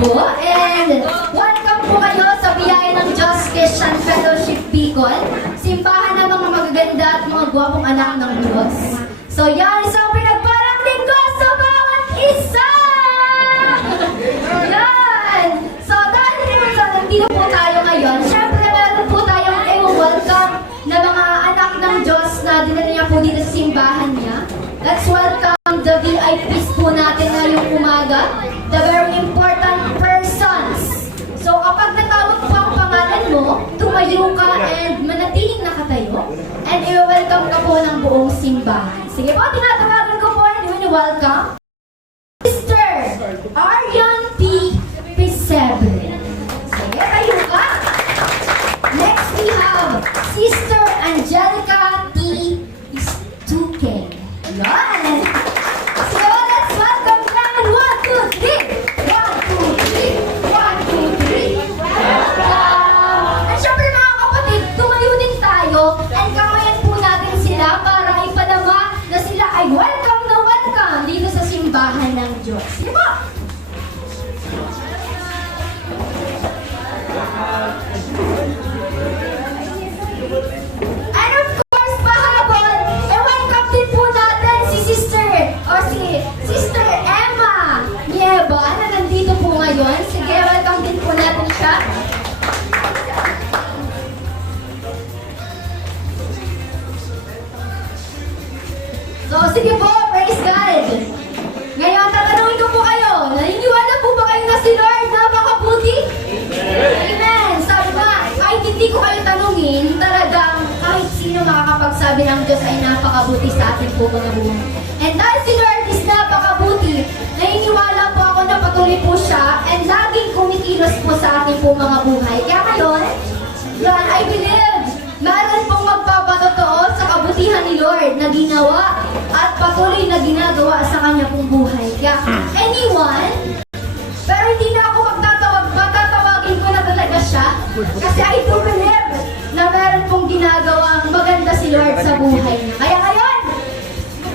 po. And welcome po kayo sa biyaya ng Diyos Christian Fellowship Bicol. Simbahan ng mga magaganda at mga gwapong anak ng Diyos. So yan isang pinagparating ko sa bawat isa! Yan! So dahil nandito po tayo ngayon, syempre meron po tayong i-welcome na mga anak ng Diyos na dinala niya po dito sa simbahan niya. Let's welcome the VIPs po natin ngayong umaga, the very important persons. So kapag natawag po ang pangalan mo, tumayo ka and manatiling nakatayo, and i-welcome ka po ng buong simbahan. Sige po, tinatawagan ko po and welcome Sister Arian P. Pesebre. Sige, tayo ka. Next we have Sister Angelica T. Stuke. Yan! So, let's welcome namin 1, 2, 3! 1, 2, 3! 1, 2, 3! Welcome! At syempre mga kapatid, tumayo din tayo and kamayan po natin sila para ipadama na sila ay welcome na welcome dito sa simbahan ng Diyos. Sige po! And of course, pahabol, welcome din po natin si Sister Emma Nieva na nandito po ngayon. Sige, welcome din po natin siya. So, sige po, praise God. Ngayon, tatanungin ko po kayo, naniniwala po ba kayo na si Lord napakabuti? Amen. Sabi ba, kahit hindi ko kayo tanungin, talagang kahit sino makakapagsabi ng Diyos ay napakabuti sa ating po mga buhay. And dahil si Lord is napakabuti, naniniwala po ako na patuloy po siya and laging kumikilos po sa ating po mga buhay. Kaya ngayon, yan, I believe, meron pong magpapatotoo sa kabutihan ni Lord na ginawa at patuloy na ginagawa sa kanya pong buhay. Kaya anyone, pero hindi na ako matatawagin ko na talaga siya kasi I do believe na meron pong ginagawang maganda si Lord sa buhay niya. Kaya ngayon,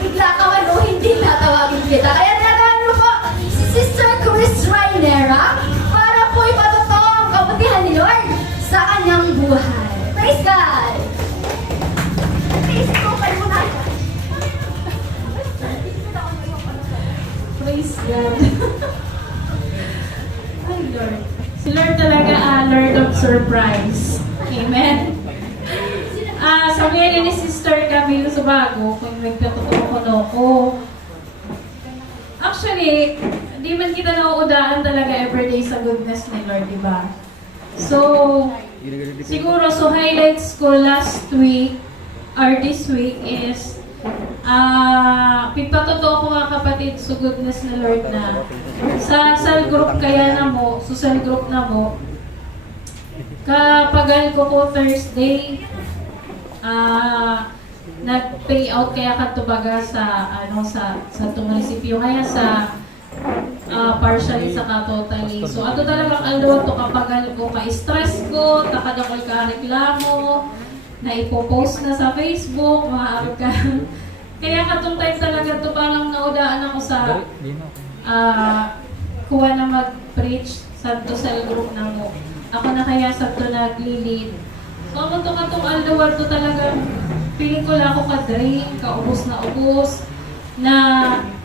bigla ka man o hindi natawagin kita. Kaya natawagin mo po si Sister Chris Rainera para po ipatotoo ang kabutihan ni Lord sa kanyang buhay. Praise God! Praise God! Praise God. Ay, Lord. Si Lord talaga, Lord of surprise. Amen. Sabihin ni Sister Camille Subago, kung nagkatotoo ko. Actually, di man kita nauudaan talaga everyday sa goodness ni Lord, di ba? So, siguro, highlights ko last week, or this week is, pipatotoo ko mga kapatid sa goodness ni Lord na sa cell group kaya na mo, sa cell group na mo, kapagal ko po Thursday, nag-pay out kaya katubaga sa munisipyo kaya sa partially sa totally. So ato talagang aldo to kapagal ko ka-stress ko, takad ako ka-reklamo, na ipopost na sa Facebook, mga ka. Kaya katong time talaga to parang naudaan ako sa kuha na mag-preach sa to cell group na mo. Ako na kaya sa to nag-lead. So ako to katong aldo to talagang feeling ko lang ako ka-drain, kaubos na ubos, na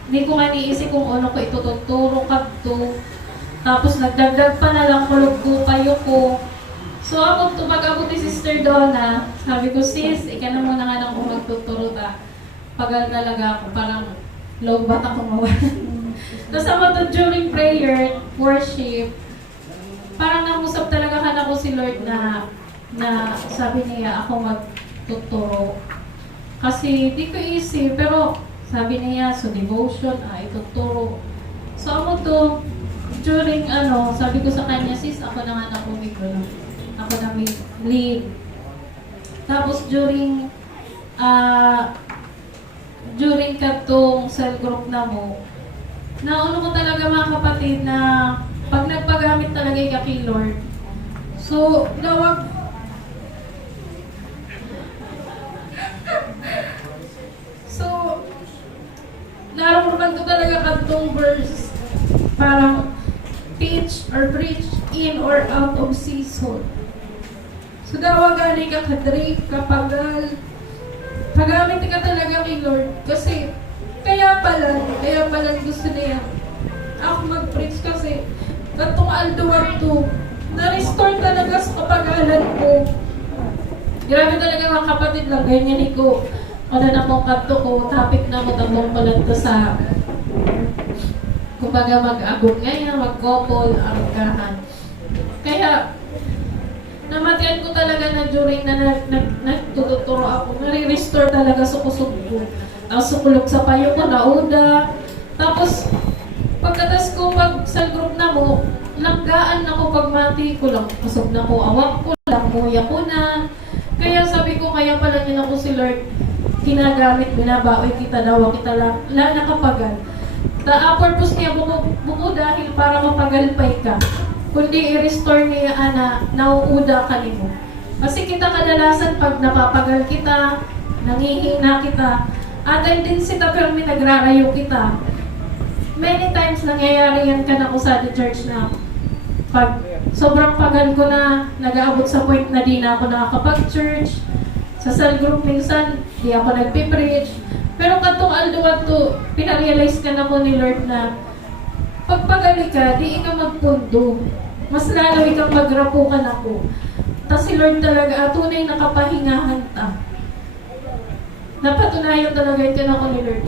hindi ko nga niisip kung ano ko itututuro ka to. Tapos nagdagdag pa na lang kulog ko, kayo ko. So ako, tumag-abot ni Sister Donna, sabi ko, sis, ika na muna nga nang kung magtuturo ta. Pagal talaga ako, parang low bat ako mawala. Tapos ako to during prayer, worship, parang nangusap talaga ka na ko si Lord na sabi niya ako magtuturo. Kasi di ko easy, pero sabi niya, so devotion, ituturo. So ako to, during sabi ko sa kanya, sis, ako na nga na ako na may lead. Tapos during katong cell group na mo, naano ko talaga mga kapatid na pag nagpagamit talaga yung kay Lord. So, naramdaman ko talaga katong verse. Parang teach or preach in or out of season. So dawa gani ka kadrape, kapagal, pagamit ka talaga kay Lord. Kasi kaya pala gusto niya ako mag-preach kasi katong alduwag to, na-restore talaga sa kapagalan ko. Grabe talaga mga kapatid lang, ganyan ko. Ano na pong kanto ko, topic na mo tatong pala to sa kumbaga mag-agong ngayon, mag-couple, angkahan. Kaya, namatian ko talaga na during na nagtuturo ako, nare-restore talaga sa kusog ko. Ang sukulog sa payo ko, nauda. Tapos, pagkatas ko pag sa group na mo, langgaan ako pagmati ko lang. Kusog na ko, awak ko lang, muya ko na. Kaya sabi ko, kaya pala niya ako si Lord, ginagamit, binabaoy kita daw, kita lang, nakapagal. Purpose niya buko dahil para mapagalpay ka. Kundi i-restore niya na nauuda ka nimo. Kasi kita kadalasan pag napapagal kita, nangihina kita, atin din sita pero may nagrarayo kita. Many times nangyayari yan ka na ko sa the church na pag sobrang pagal ko na, nag-aabot sa point na di na ako nakakapag-church. Sa cell group minsan, di ako nagpipreach. Pero katong aldo-aldo, pinarealize ka na mo ni Lord na pagpagali ka, di ka magpundo. Mas lalo ikang magrapukan ako. Tapos si Lord talaga, tunay nakapahingahan ta. Napatunayan talaga yun ka na ko ni Lord.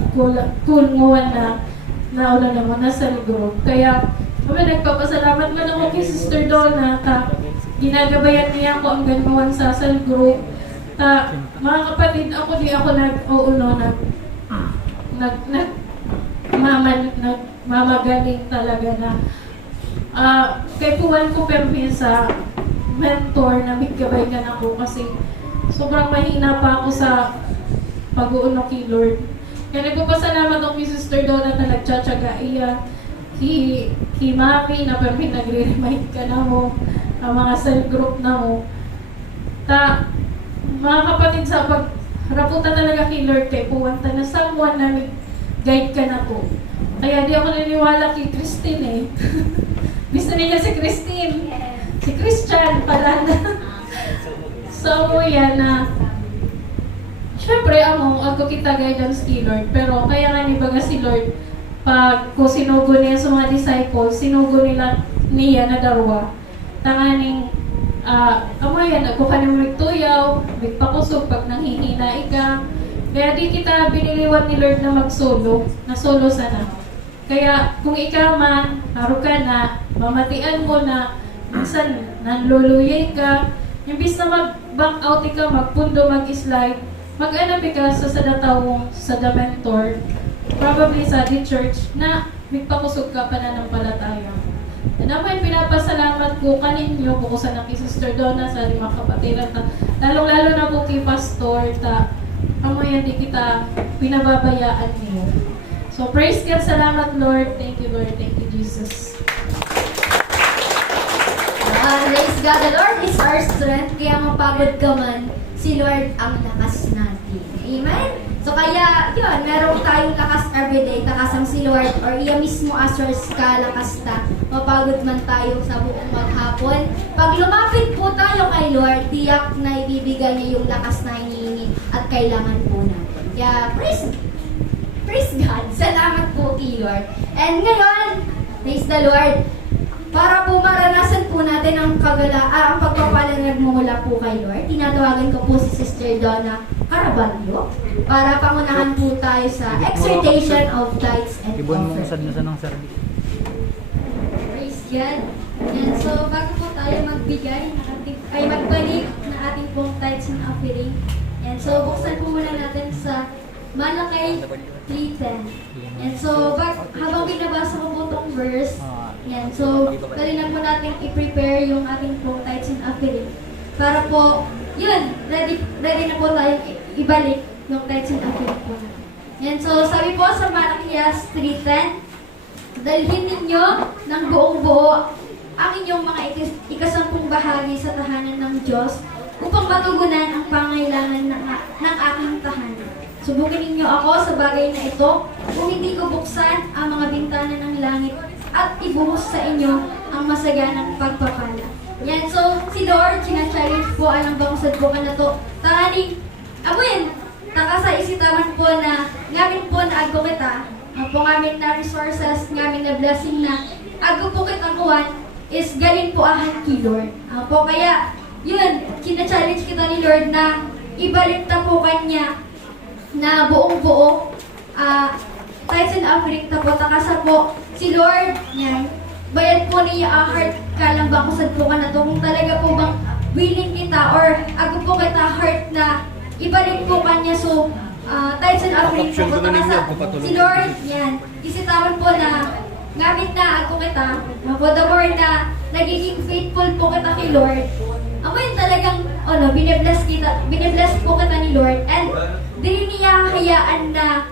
Cool nguwan na nauna naman na cell group. Kaya, kami nagpapasalamat man ako kay Sister Donna ta ginagabayan niya ako ang ganuan sa cell group. Mga kapatid, ako di ako mamagaling talaga na kay Puwan ko sa mentor na bigabay ka na ako kasi sobrang mahina pa ako sa pag-uuno kay Lord. Kaya nagpapasalamat ako kay Sister Donna na nagtsatsaga iya ki Mami na permin nagre-remind ka na mo ang mga cell group na mo. Mga kapatid sa raputa talaga kay Lord kay puwanta na someone na guide ka na po. Kaya di ako naniwala kay Christine eh. Gusto niya si Christine. Si Christian pala na. So yan na syempre ako kita guidance kay Lord. Pero kaya nga ni baga si Lord pag kung sinugo niya sa mga disciples, sinugo niya na darwa. Tanganing yan, ako ka ng magtuyaw, magpakusog pag nanghihina ka. Kaya di kita biniliwan ni Lord na mag-solo, na solo sana. Kaya kung ikaw man, haro ka na, mamatian mo na, minsan nanluluyay ka, imbis na mag-back out ka, magpundo, mag-slide, mag-anabi ka sa sadatawong, sa the mentor, probably sa the church, na magpakusog ka pananampalataya. Naman pinapasalamat ko kaninyo po sa na kay Sister Donna sa mga kapatid at lalong-lalo na po kay Pastor yan di kita pinababayaan niyo. So praise God, salamat Lord. Thank you Lord, thank you Jesus. Praise God, the Lord is our strength. Kaya mapagod ka man, si Lord ang lakas natin. Amen? So kaya, yun, meron tayong lakas everyday, takasang si Lord, or iya mismo as your lakas ta, mapagod man tayo sa buong maghapon. Pag lumapit po tayo kay Lord, tiyak na ibibigay niya yung lakas na hinihingi at kailangan po natin. Kaya, praise God, salamat po kay Lord. And ngayon, praise the Lord, para po maranasan po natin ang ang pagpapala na nagmumula po kay Lord, tinatawagan ko po si Sister Donna Caraballo para pangunahan po tayo sa exhortation of tithes and offering. Praise God. And so, bago po tayo magbigay, magbalik na ating pong tithes and offering. And so, buksan po muna natin sa Malakay 3:10. And so, habang binabasa ko po itong verse, yan. So, talinag mo natin i-prepare yung ating pong tithes and offering. Para po, yun, ready na po tayo ibalik yung tithes and offering po natin. Yan. So, sabi po sa Malakias 3:10, dalhin ninyo ng buong buo ang inyong mga ikasampung bahagi sa tahanan ng Diyos upang matugunan ang pangailangan ng aking tahanan. Subukin ninyo ako sa bagay na ito kung hindi ko buksan ang mga bintana ng langit at ibuhos sa inyo ang masaganang pagpapala. Yan, so si Lord, sina-challenge po anong bangusad po ka na to. Tanganing, abuin, takasa isitawan po na ngamin po na agto kita, po ngamin na resources, ngamin na blessing na agto po kita kuwan is galing po ahan kay Lord. Po kaya, yun, sina-challenge kita ni Lord na ibalik na po kanya na buong-buo tithes and offering ta po, takasa po si Lord, yan, bayad po niya heart ka lang ba kusad po ka na to, kung talaga po bang willing kita or ako po kita heart na ibalik po kanya, so tithes and offering po, takasa si Lord, yan, isitawan po na ngamit na ako kita, po the more na nagiging faithful po kita kay Lord, ako yun talagang, binibless po kita ni Lord, and dili niya hayaan na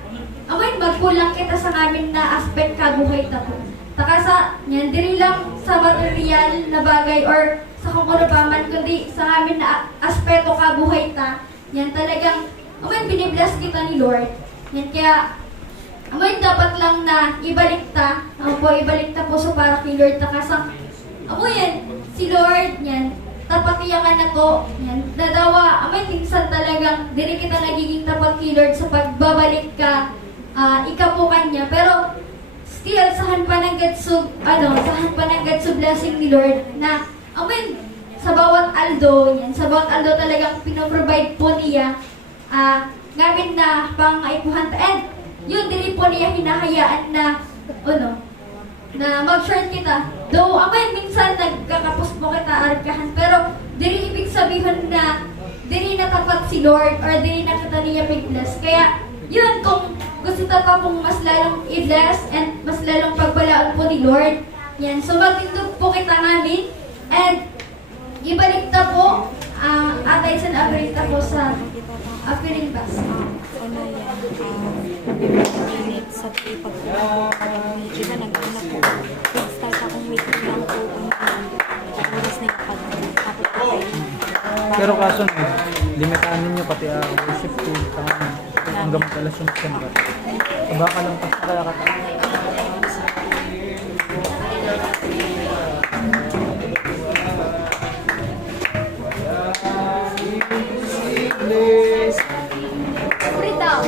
amoy magkulang kita sa amin na aspect kabuhay ta po. Takasa, yan, dili lang sa material na bagay or sa kung ano pa man, kundi sa amin na aspeto kabuhay ta. Yan talagang, amoy binibless kita ni Lord. Yan kaya, amoy dapat lang na ibalik ta. Ibalik ta po sa para kay Lord. Takasa, amoy yan, si Lord, yan, tapat iyakan na to, yan, nadawa, amoy minsan talagang, dili kita nagiging tapat kay Lord sa pagbabalik ka, ika po kanya, pero still sahan pa ng blessing ni Lord na amen sa bawat aldo yan, sa bawat aldo talagang pinoprovide po niya gamit na pangaipuhan and yun dili po niya hinahayaan na na mag-short kita, though amen minsan nagkakapos po kita arkahan, pero dili ibig sabihin na dili na tapat si Lord or dili na kita niya big-bless, kaya yun, kung gusto ta pa pong mas lalong i-bless and mas lalong pagpalaon po ni Lord, yan, so magtindog po kita namin and ibalik ta po atay sa na-aperate ta po sa offering basket. Sa pagpapagawa medyo na nag-anak po. Nag-start akong waiting lang po ang oras na kapag po. Pero kaso limitahan ninyo pati worship to hanggang alas 11 ba? Baka lang pa kaya ka. Fritaw.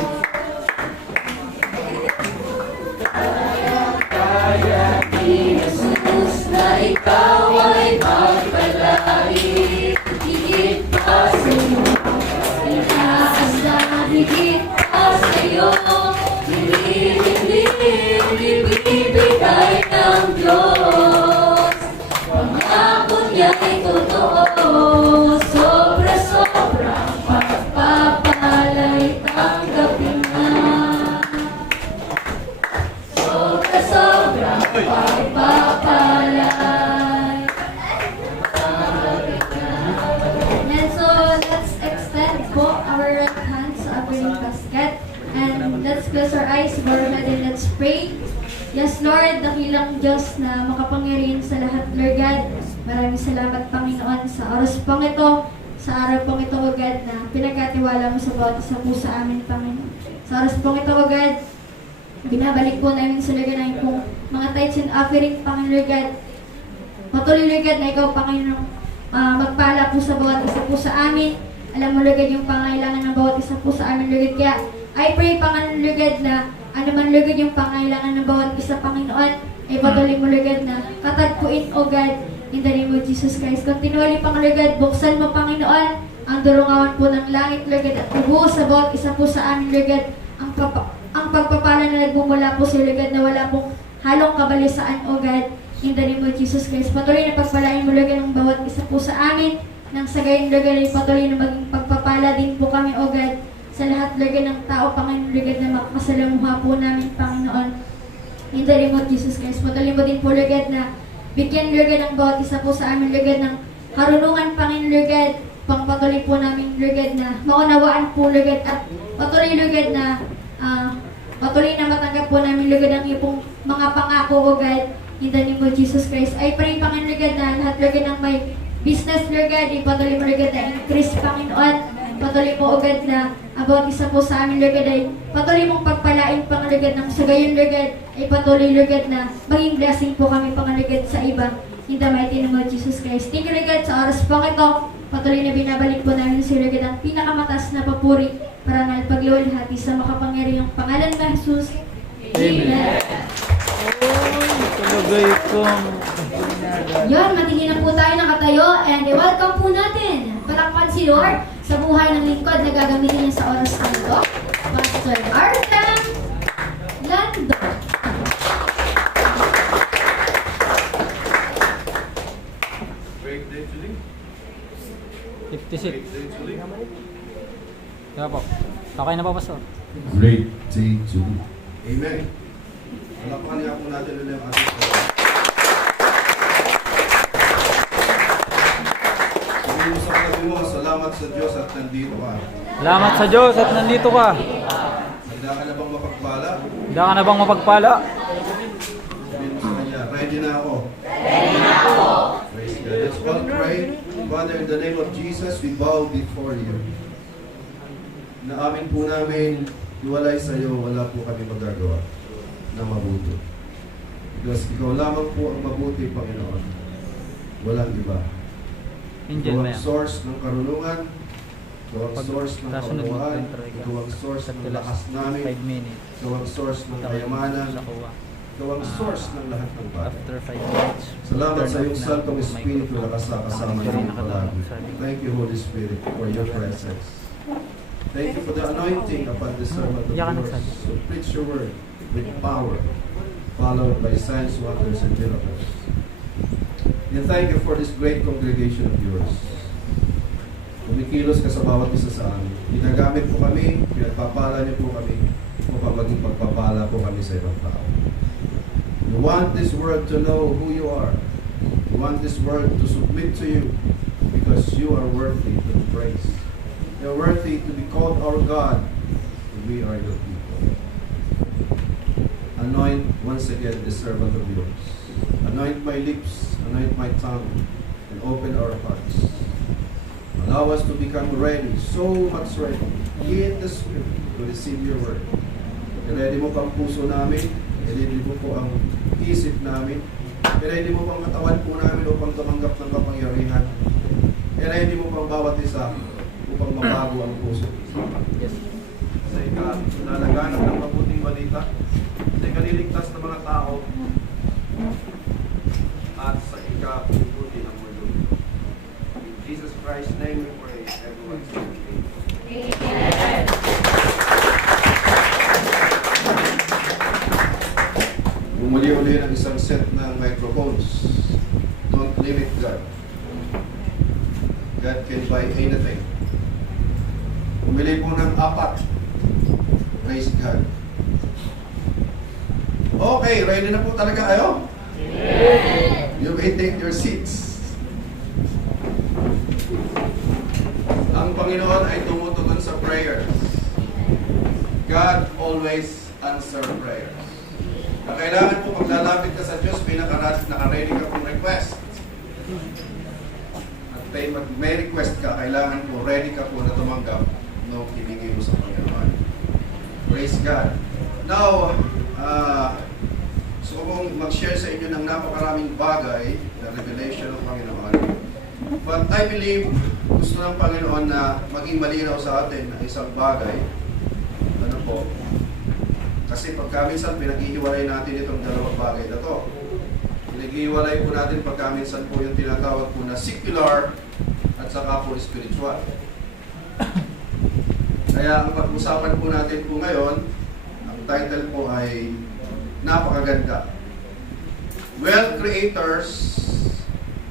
Jesus na ikaw ay magpalait, higit pa sa'yo, inaas na higit pa sa'yo, hinihiling, ibibigay ng Diyos. Pangako niya'y totoo, sobra-sobra, pagpapala'y tanggapin na. Sobra-sobra, pagpapala'y. And so, let's extend po our right hands sa offering basket. And let's close our eyes, bow our head, and let's pray. Yes, Lord, dakilang Diyos na makapangyarihan sa lahat, Lord God. Maraming salamat, Panginoon, sa oras pong ito, sa araw pong ito, O God, na pinagkatiwala mo sa bawat isa po sa amin, Panginoon. Sa oras pong ito, O God, binabalik po namin sa Lord God na pong mga tithes and offering, Panginoon, Lord God. Patuloy, Lord God, na ikaw, Panginoon, magpala po sa bawat isa po sa amin. Alam mo, Lord God, yung pangailangan ng bawat isa po sa amin, Lord God. Kaya, I pray, Panginoon, Lord God, na ano man, Lord God, yung pangailangan ng bawat isa, Panginoon, ay patuloy mo, Lord God, na katagpuin, O God, in the name of Jesus Christ. Continually, Panginoon, Lord God, buksan mo, Panginoon, ang durungawan po ng langit, Lord God, at ubuhos sa bawat isa po sa amin, Lord God, ang pagpapala na nagbumula po sa Lord God, na wala pong halong kabalisaan, O God, in the name of Jesus Christ. Patuloy na pagpalain mo, Lord God, ang bawat isa po sa amin, nang sa gayon, Lord God, ay patuloy na maging pagpapala din po kami, O God, sa lahat, Lord God, ng tao, Panginoon, Lord God, na makasalamuha po namin, Panginoon, in the name of Jesus Christ. Patuloy mo din po, Lord God, na bigyan, Lord God, ng bawat isa po sa amin, Lord God, ng karunungan, Panginoon, Lord God, pangpatuloy po namin, Lord God, na maunawaan po, Lord God, at patuloy, Lord God, na patuloy na matanggap po namin, Lord God, ang iyong mga pangako, O God, in the name of Jesus Christ. I pray, Panginoon, Lord God, na lahat, Lord God, ng may business, Lord God, ipatuloy mo, Lord God, na increase, Panginoon. Patuloy po, O God, na about isa po sa amin, Lord God, ay patuloy mong pagpalain, Panginoon, Lord God, ng sa gayon, Lord God, ay patuloy, Lord God, na maging blessing po kami, Panginoon, Lord God, sa iba. In the mighty name of Jesus Christ. Thank you, God, sa oras po ito. Patuloy na binabalik po namin si Lord ang pinakamataas na papuri para na pagluwalhati sa makapangyarihang pangalan ng Jesus. Amen. Talagay kong... Yun, matigil na po tayo nakatayo and welcome po natin. Palakpan si Lord sa buhay ng lingkod na gagamitin niya sa oras na ito. Pastor Artem Lando. Great day today. 56. Great day today. Kaya po. Okay na po, Pastor. Great day today. Amen. Palakpakan niya po natin ulit ang ating Panginoon. Sabihin mo sa katabi mo, salamat sa Diyos at nandito ka. Salamat sa Diyos at nandito ka. Handa ka na bang mapagpala? Handa ka na bang mapagpala? Sabihin mo sa kanya, ready na ako. Ready na ako. Praise God. Let's all pray. Father, in the name of Jesus, we bow before you. Naamin po namin, iwalay sa iyo, wala po kami magagawa na mabuti. Because ikaw lamang po ang mabuti, Panginoon. Walang iba. Angel Ikaw na ang yan. source ng karunungan. Ikaw ang Pag source ng kasunod mo kaunawaan. kwentro, Ikaw ang source Sa ng tilas, lakas namin. 5 minutes. Ikaw ang source ng kayamanan. Sa kuha. Ikaw ang source ng lahat ng bagay. After 5 minutes. Salamat sa turn iyong off na Santong yung Espiritu na microphone. kasama Hindi rin namin nakatawag palagi. sa amin. Thank you, Holy Spirit, for your presence. Thank you for the anointing upon the servant of Yakan yours. nagsabi. So preach your word with power, followed by signs, wonders, and miracles. And thank you for this great congregation of yours. Kumikilos ka sa bawat isa sa amin. Ginagamit po kami, pinagpapala niyo po kami, upang maging pagpapala po kami sa ibang tao. We want this world to know who you are. We want this world to submit to you because you are worthy to be praised. You are worthy to be called our God, and we are your people. Anoint once again the servant of yours. Anoint my lips, anoint my tongue, and open our hearts. Allow us to become ready, so much ready, in the Spirit, to receive your word. I-ready mo pang puso namin, i-ready mo po ang isip namin, i-ready mo pang katawan po namin upang tumanggap ng kapangyarihan, i-ready mo pang bawat isa upang mabago ang puso. Yes. Sa ikalalaganap ng mabuting balita, sa ikaliligtas ng mga tao, at sa ikabubuti ng mundo. In Jesus Christ's name we pray. Everyone say amen. Bumuli-uli ng isang set ng microphones. Don't limit God. God can buy anything. Bumili po ng 4. Praise God. Okay, ready na po talaga kayo? You may take your seats. Ang Panginoon ay tumutugon sa prayers. God always answer prayers. Ang kailangan po paglalapit ka sa Diyos, naka-ready ka pong request. At may request ka, kailangan po ready ka po na tumanggap nung ibigay mo sa Panginoon. Praise God. Now, gusto ko pong mag-share sa inyo ng napakaraming bagay na revelation ng Panginoon. But I believe, gusto ng Panginoon na maging malinaw sa atin na isang bagay. Ano po? Kasi pagkaminsan, pinag-ihiwalay natin itong dalawang bagay na to. Pinag-ihiwalay po natin pagkaminsan po yung tinatawag po na secular at saka po spiritual. Kaya ang pag-usapan po natin po ngayon, ang title po ay napakaganda. Well creators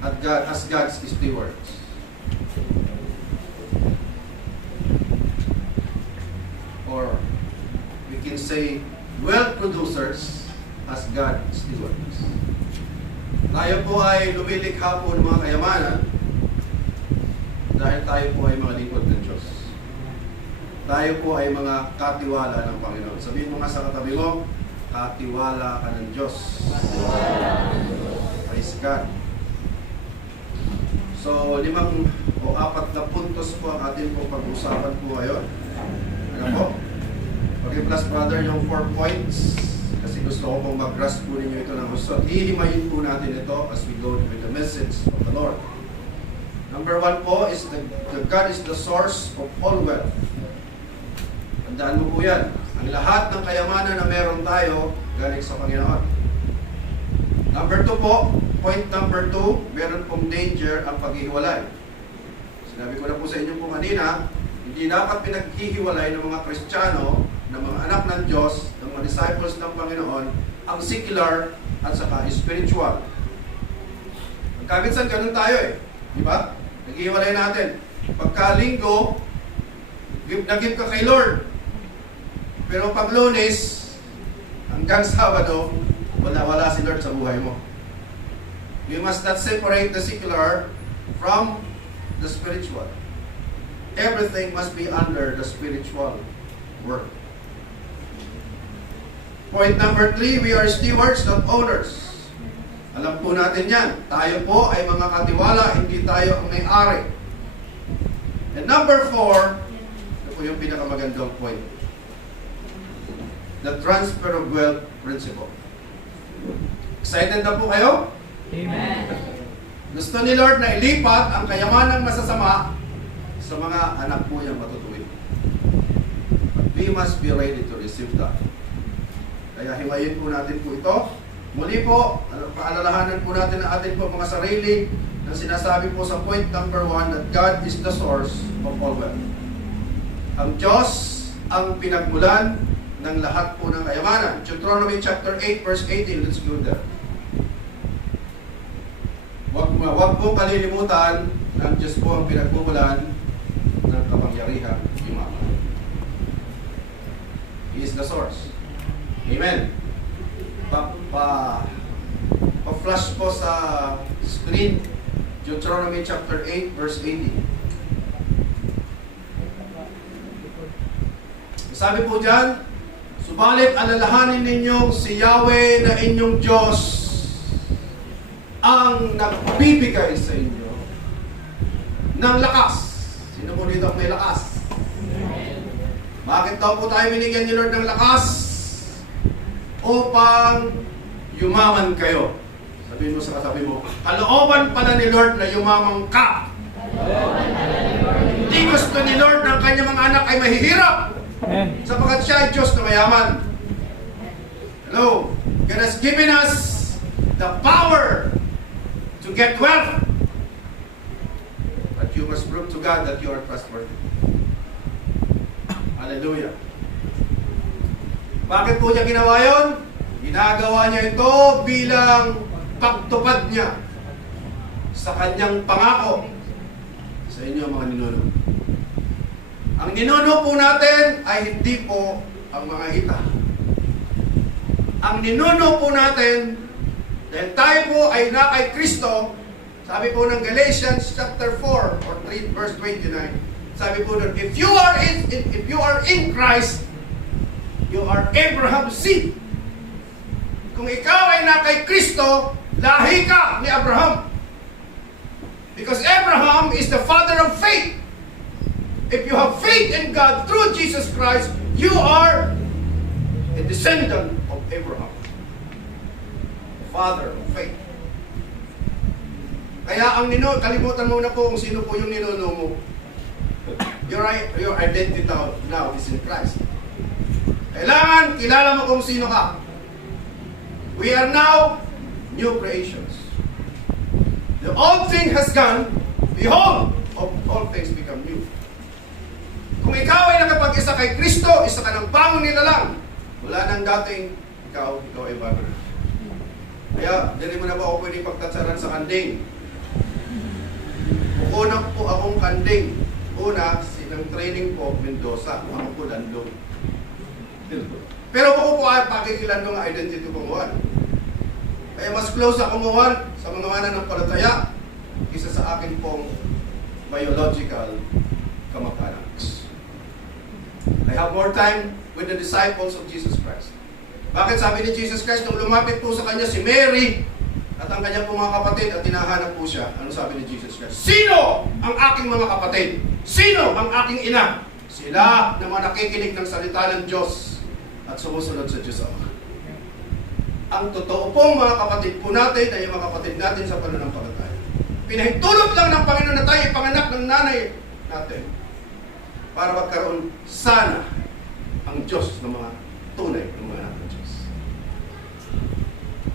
at God, as God's stewards. Or we can say well producers as God's stewards. Tayo po ay lumilikha po ng mga kayamanan dahil tayo po ay mga lingkod ng Diyos. Tayo po ay mga katiwala ng Panginoon. Sabihin mo nga sa katabi mo, katiwala ka ng Diyos. Praise God. So, 5 o 4 na puntos po ang atin pong pag-usapan po ngayon. Ano po? Okay, plus brother, yung 4 points. Kasi gusto ko pong mag-grasp po ninyo ito ng gusto. Hihimayin po natin ito as we go with the message of the Lord. Number 1 po is the God is the source of all wealth. Tandaan mo po yan. Ang lahat ng kayamanan na meron tayo, galing sa Panginoon. Number 2 po, point number 2, meron pong danger ang paghihiwalay. Sinabi ko na po sa inyo po kanina, hindi dapat pinaghihiwalay ng mga Kristiyano, ng mga anak ng Diyos, ng mga disciples ng Panginoon, ang secular at saka spiritual. Magkaminsan ganun tayo eh. Di ba? Naghihiwalay natin. Pagka linggo, nag-give ka kay Lord. Pero pag Lunes, hanggang Sabado, wala si Lord sa buhay mo. You must not separate the secular from the spiritual. Everything must be under the spiritual work. Point number 3, we are stewards, not owners. Alam po natin yan. Tayo po ay mga katiwala, hindi tayo ang may-ari. And number 4, ito po yung pinakamagandang point. The transfer of wealth principle. Excited na po kayo? Amen. Gusto ni Lord na ilipat ang kayamanang masasama sa mga anak po niyang matutuwid. But we must be ready to receive that. Kaya hiwayin po natin po ito. Muli po, paalalahanan po natin ang ating po mga sarili na sinasabi po sa point number 1 that God is the source of all wealth. Ang Diyos ang pinagmulan ng lahat po ng kayamanan. Deuteronomy chapter 8 verse 18, let's go there. Huwag po kalilimutan na ang Diyos po ang pinagmumulan ng kapangyarihan yumaman. He is the source. Amen. Pa-flash po sa screen, Deuteronomy chapter 8 verse 18. Sabi po dyan, subalit alalahanin ninyong si Yahweh na inyong Diyos ang nagbibigay sa inyo ng lakas. Sino po dito ang may lakas? Bakit daw po tayo binigyan ni Lord ng lakas? Upang yumaman kayo. Sabihin mo sa katabi mo, kalooban pala ni Lord na yumaman ka. Hindi gusto ni Lord ng kanyang mga anak ay mahihirap. Amen. Sapagkat siya ay Diyos na mayaman. Hello. God has given us the power to get wealth. But you must prove to God that you are trustworthy. Hallelujah. Bakit po niya ginawa yun? Ginagawa niya ito bilang pagtupad niya sa kanyang pangako sa inyo mga ninuno. Ang ninuno po natin ay hindi po ang mga hita. Ang ninuno po natin, dahil tayo po ay na kay Kristo, sabi po ng Galatians chapter 4 or 3 verse 29, sabi po doon, if you are in Christ, you are Abraham's seed. Kung ikaw ay na kay Kristo, lahi ka ni Abraham. Because Abraham is the father of faith. If you have faith in God through Jesus Christ, you are a descendant of Abraham. The father of faith. Kaya ang kalimutan mo na po kung sino po yung ninuno mo. Your identity now is in Christ. Kailangan kilala mo kung sino ka. We are now new creations. The old thing has gone, behold, all things become new. Kung ikaw ay nakapag-isa kay Kristo, isa ka ng bagong nilalang. Wala nang dating ikaw ay bago. Kaya, dali mo na ba ako pwede pagtatsaran sa kanding? Una po akong kanding. Una, sinang training po, Mendoza. Ako po Landong. Pero ako po ay pakikilandong ang identity ko mo. Kaya mas close ako mo sa mga manan ng palataya kisa sa akin pong biological kamag-anaks. I have more time with the disciples of Jesus Christ. Bakit sabi ni Jesus Christ, nung lumapit po sa kanya si Mary at ang kanyang po mga kapatid at tinahanap po siya, ano sabi ni Jesus Christ? Sino ang aking mga kapatid? Sino ang aking ina? Sila na mga nakikinig ng salita ng Diyos at sumusunod sa Diyos Ama. ang totoo pong mga kapatid po natin ay yung mga kapatid natin sa pananampalataya. Pinahintulot lang ng Panginoon na tayo ipanganak ng nanay natin para magkaroon sana ang Diyos ng mga tunay ng mga anak ng Diyos.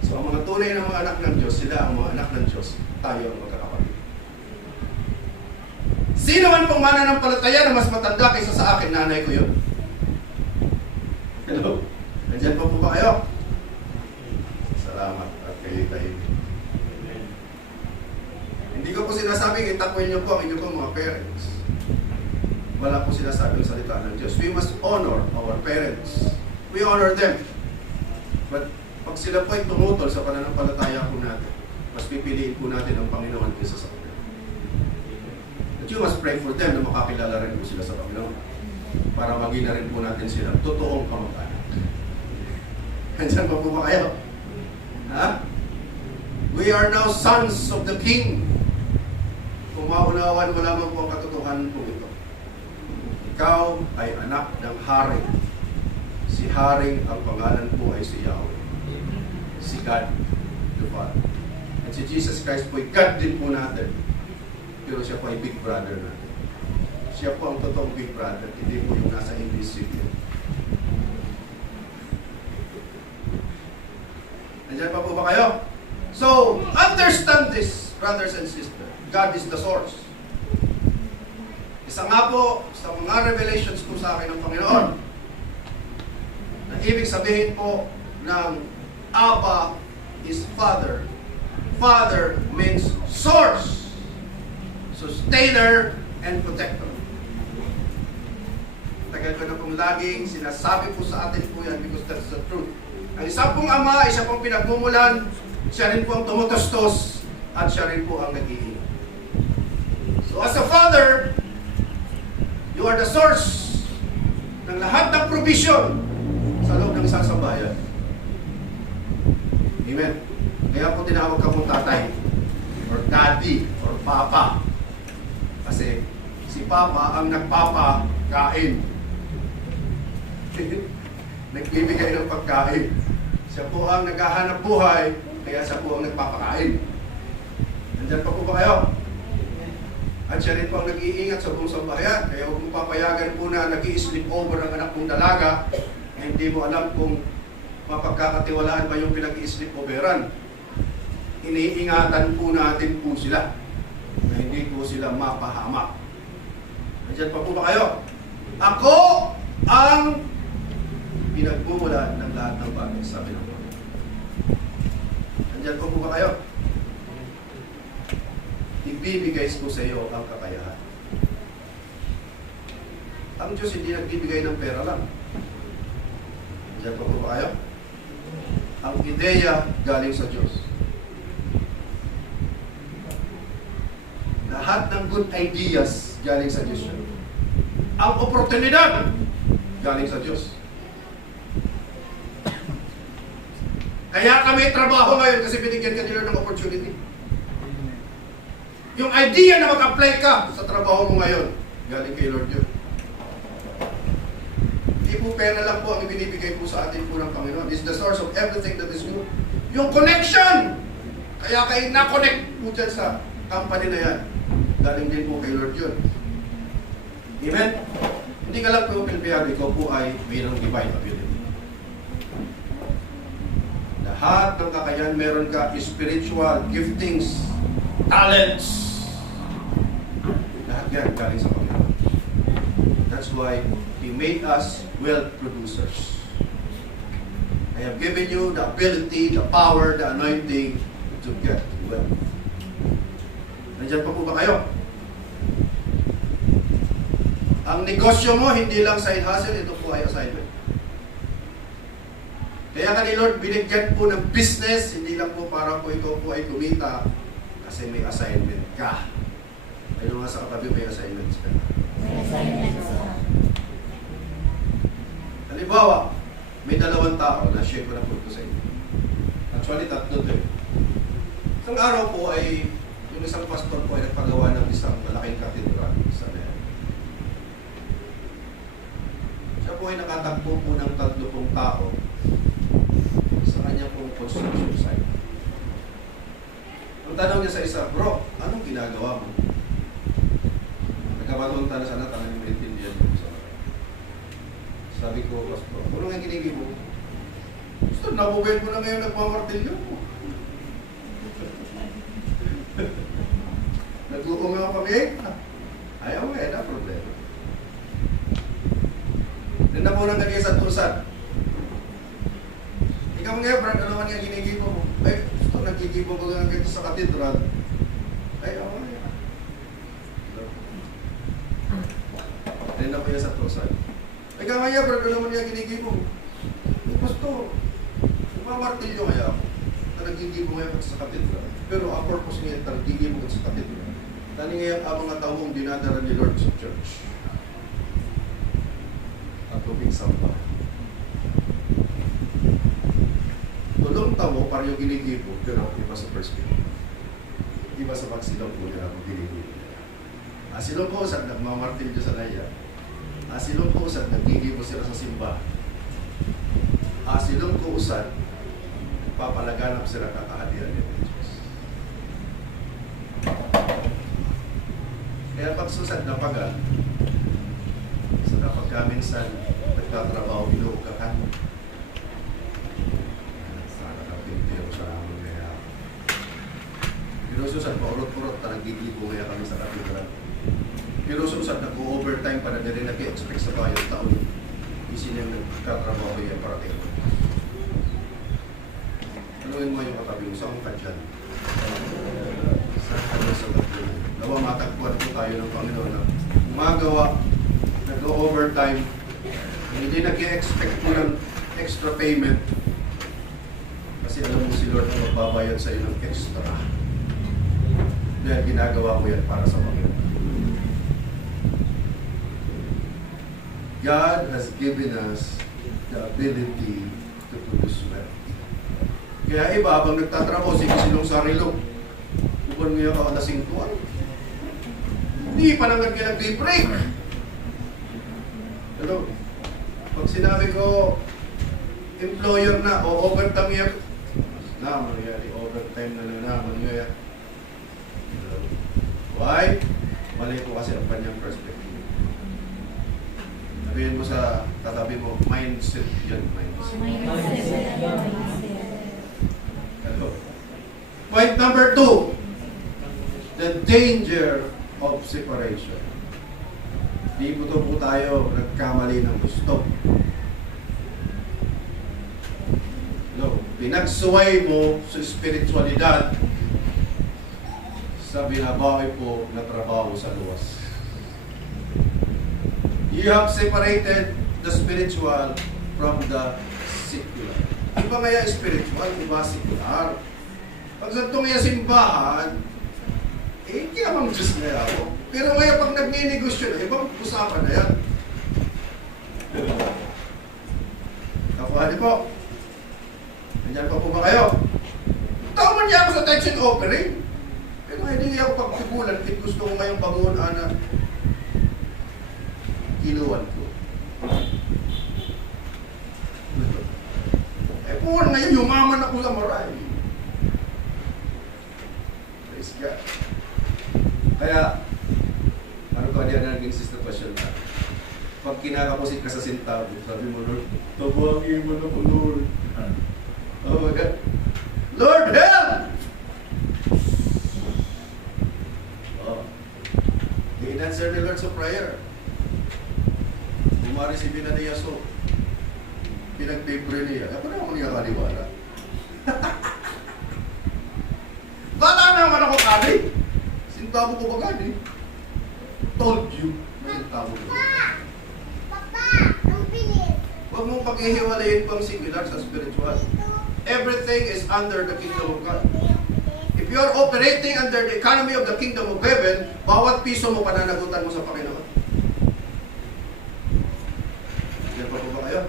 So ang mga tunay ng mga anak ng Diyos, sila ang mga anak ng Diyos, tayo ang magkakapatid. Sino man pong mananampalataya na mas matanda kaysa sa akin, nanay ko yun. Hello? Nandiyan po ba kayo? Salamat at kayo tayo. Hindi ko po sinasabing itapuin niyo po ang inyong mga parents. Wala po sinasabing salita ng Diyos. We must honor our parents. We honor them. But pag sila po ay tumutol sa pananampalataya po natin, mas pipiliin po natin ang Panginoon kaysa sa kanila. But you must pray for them na makakilala rin po sila sa Panginoon para maging na rin po natin sila totoong kamag-anak. Nandiyan pa po ba kayo? Ha? We are now sons of the King. Kung maunawan mo lamang po ang katotohanan po ito. Ikaw ay anak ng hari. Si Haring ang pangalan po ay si Yahweh. Si God the Father. At si Jesus Christ po ay God din po natin. Pero siya po ay Big Brother natin. Siya po ang totoong Big Brother. Hindi po yung nasa English city. Nandiyan pa po ba kayo? So, understand this, brothers and sisters. God is the source. Isa nga po sa mga revelations po sa akin ng Panginoon na ibig sabihin po ng Abba is Father. Father means source, sustainer, and protector. Tagal ko na pong laging sinasabi po sa atin po yan because that's the truth. Ang isa pong ama, isa pong pinagmumulan, siya rin po ang tumutostos at siya rin po ang nag-iingat. So as a father, you are the source ng lahat ng provision sa loob ng isang sambahayan. Amen. Kaya po tinawag ka pong tatay or daddy or papa. Kasi si papa ang nagpapakain. Nagbibigay ng pagkain. Siya po ang naghahanap buhay, kaya siya po ang nagpapakain. Nandyan pa po ba kayo? At siya rin po ang nag-iingat sa buong sambahayan. Kaya huwag mong papayagan po na nag-i-sleep over ang anak mong dalaga na hindi mo alam kung mapagkakatiwalaan ba yung pinag-i-sleep overan. Iniingatan po natin po sila na hindi po sila mapahamak. Nandyan pa po ba kayo? Ako ang pinagmumula ng lahat ng bagay, sabi ng Panginoon. Nandyan pa po ba kayo? Ibibigay ko sa iyo ang kakayahan. Ang Diyos hindi nagbibigay ng pera lang. Nandyan pa po ba kayo? Ang ideya galing sa Diyos. Lahat ng good ideas galing sa Diyos. Ang oportunidad galing sa Diyos. Kaya kami trabaho ngayon kasi binigyan ka nila ng opportunity. Yung idea na mag-apply ka sa trabaho mo ngayon, galing kay Lord yun. Hindi po pera lang po ang ibinibigay po sa atin po ng Panginoon. It's the source of everything that is good. Yung connection! Kaya kayo na-connect po dyan sa company na yan. Galing din po kay Lord yun. Amen? Hindi ka lang po pilpiyado, ikaw po ay mayroong divine ability. Lahat ng kakayan, meron ka spiritual giftings, talents. Lahat yan galing sa Panginoon. That's why He made us wealth producers. I have given you the ability, the power, the anointing to get wealth. Nandiyan pa po ba kayo? Ang negosyo mo, hindi lang side hustle, ito po ay assignment. Kaya ka ni Lord, binigyan po ng business, hindi lang po para po ikaw po ay kumita kasi may assignment ka. Ayun nga sa katabi, may assignments ka. May assignments ka. Halimbawa, may 2 tao na share ko na po ito sa inyo. Actually, 3 to eh. Isang araw po ay yung isang pastor po ay nagpagawa ng isang malaking katedral sa Mary. Siya po ay nakatagpo po ng 30 tao sa kanya pong construction site. Ang tanong niya sa isa, bro, anong ginagawa mo? Nagkabaton tala sana, tanong yung maintindihan mo sa mga. Sabi ko, Pastor, ano nga kinigil mo? Pastor, nabubuhin mo na ngayon nagmamartilyo mo. Nag-uunga kami, ayaw nga, na problema. Nanda mo nang kanya sa tusan. Ikaw nga, Brad, ano man yung ginigibo mo? Ay, gusto nagigibo ko nga ganito sa katedral. Ay, ako nga. Nanda ko yan sa tusan. Ikaw nga, Brad, ano man yung ginigibo mo? Pastor, umamartilyo kaya ako. Na nagigibo ngayon sa katedral. Pero ang purpose ngayon, nagigibo sa katedral. Tani ngayon ang mga taong dinadara ni Lord sa church. At tubig sampa. Tulong tamo para yung ginigibo, pero iba sa perspective. Iba sa pagsilaw po nila kung ginigibo. Asilong ko usad, nagmamartilyo sa naya. Asilong ko usad, nagigibo sila sa simba. Asilong ko usad, papalaganap sila kakahadiran ni Jesus. Kaya pagsusad na pagal, sa kapag kaminsan nagtatrabaho, inuugakan. Sana kapintero sa amin kaya. Pero susad, paurot-urot na nagigibo kaya kami sa katedral. Pero susad, nag-overtime pa na din nag-expect sa bayang taon. Isin yung nagtatrabaho yan para kayo. Anuin mo yung katabi mo, saan ka dyan? Saan ka dyan sa katedral? Nawa matagpuan po tayo ng Panginoon na gumagawa, nag-overtime, hindi nag-expect mo ng extra payment kasi alam mo si Lord na magbabayad sa iyo ng extra. Dahil ginagawa mo yan para sa Panginoon. God has given us the ability to produce wealth. Kaya iba, habang nagtatrabaho, silong sarilong, upon mo yung kawalasing tuwan. Hindi pa lang nag-break. Pero, pag sinabi ko, employer na, o overtime yan, na mangyayari, overtime na mangyayari. Why? Mali po kasi ang kanyang perspective. Sabihin mo sa katabi mo, mindset yan, mindset. Hello. Point number 2, the danger of separation. Di po tayo nagkamali ng gusto. No, pinagsuway mo sa spiritualidad sa binabawi po na trabaho sa luwas. You have separated the spiritual from the secular. Iba nga spiritual, iba secular. Pag sa itong simbahan, hindi amang Diyos na ako. Pero ngayon pag nagninegosyo na, ibang usapan na yan. Kapuhali po. Nandiyan pa po ba kayo? Tawag niya ako sa text and offering. Pero hindi ako pagtigulan kung gusto ko ngayong bangun na kiluan ko. Eh po ngayon yumaman ako sa maray. Praise God. Kaya, ano ko niya na naging sitwasyon na pag kinakapusit ka sa sintabo, sabi mo, Lord, tabuhangin mo na po, Lord. Oh my God. Lord, help! Oh. I-answer ni Lord sa prayer. Umarisipin na niya so. Pinag-paper niya. Ako na ako niya kaliwala. Bala naman ako kali. Sintabo ko ba gani? Told you. Sintabo ko. Papa, ang bilis. Huwag mong pag-ihiwalayin pang singular sa spiritual. Everything is under the kingdom of God. If you are operating under the economy of the kingdom of heaven, bawat piso mo pananagutan mo sa Panginoon. Yan pa po ba kayo?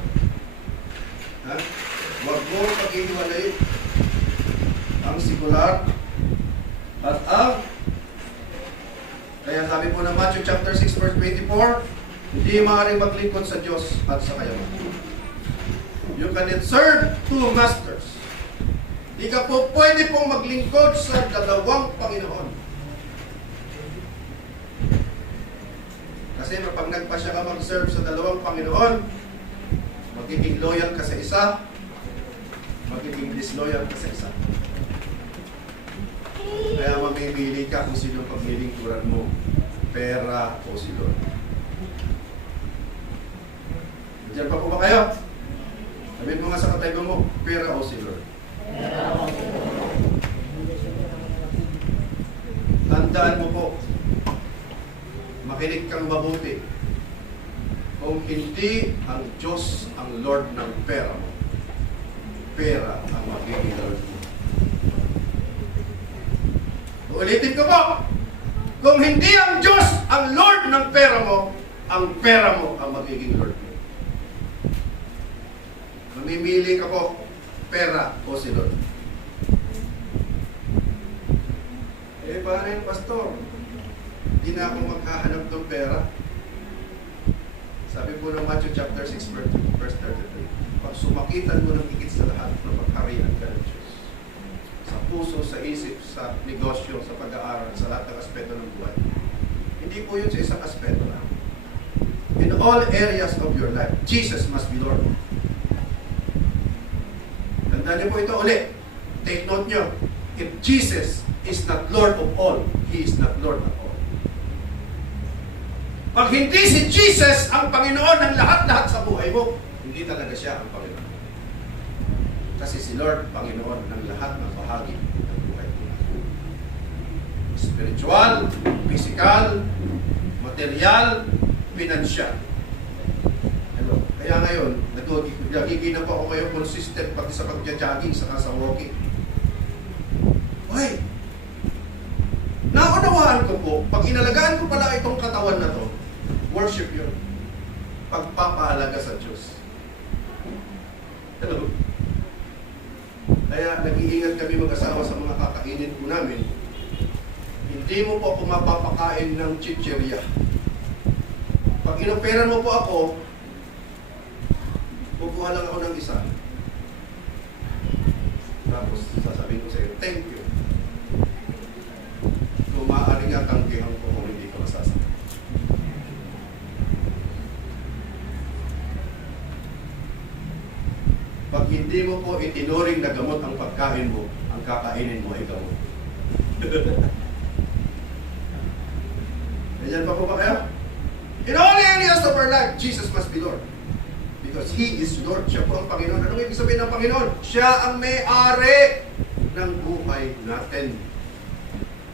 Ha? Huwag mong pag-ihiwalayin ang sikular at ang kaya sabi po ng Matthew chapter 6 verse 24, hindi maaaring maglingkod sa Diyos at sa kayaman. You cannot serve two masters. Di ka po pwede pong maglingkod sa dalawang Panginoon. Kasi pag nagpasya ka mag-serve sa dalawang Panginoon, magiging loyal ka sa isa, magiging disloyal ka sa isa. Kaya mamimili ka kung sino paglilingkuran mo, pera o si Lord. Diyan pa po ba kayo? Sabihin mo nga sa katayo mo, pera o si Lord. Tandaan mo po, makinig kang mabuti. Kung hindi ang Diyos ang Lord ng pera mo, pera ang magiging Lord mo. Ulitin ko po, kung hindi ang Diyos ang Lord ng pera mo, ang pera mo ang magiging Lord mo. Mamimili ka po, pera o si Lord. Paano yun, Pastor? Hindi na ako maghahanap ng pera. Sabi po ng Matthew chapter 6, verse 33, pag sumakitan mo ng higit sa lahat na magharian ka ng Diyos, sa puso, sa isip, sa negosyo, sa pag-aaral, sa lahat ng aspeto ng buhay. Hindi po yun sa isang aspeto lang. In all areas of your life, Jesus must be Lord. Tandaan niyo po ito ulit. Take note nyo. If Jesus is not Lord of all, He is not Lord of all. Pag hindi si Jesus ang Panginoon ng lahat-lahat sa buhay mo, hindi talaga siya ang Panginoon. Kasi si Lord, Panginoon ng lahat ng bahagi ng buhay mo. Spiritual, physical, material, pinansyal. Ano? Kaya ngayon, nagiging na po ako ngayon consistent pati sa pag-jogging saka sa walking. Why? Naunawaan ko po, pag inalagaan ko pala itong katawan na to, worship yun. Pagpapahalaga sa Diyos. Hello? Kaya nag-iingat kami mag-asawa sa mga kakainin po namin. Hindi mo po ako mapapakain ng chichirya. Pag inoperan mo po ako, kukuha lang ako ng isa. Tapos sasabihin ko sa iyo, thank you. Kung maaari nga tanggihan ko kung hindi ko masasakit. Pag hindi mo po itinuring na gamot ang pagkain mo, ang kakainin mo ay gamot. Ganyan pa po ba kaya? In all areas of our life, Jesus must be Lord. Because He is Lord. Siya po ang Panginoon. Anong ibig sabihin ng Panginoon? Siya ang may-ari ng buhay natin.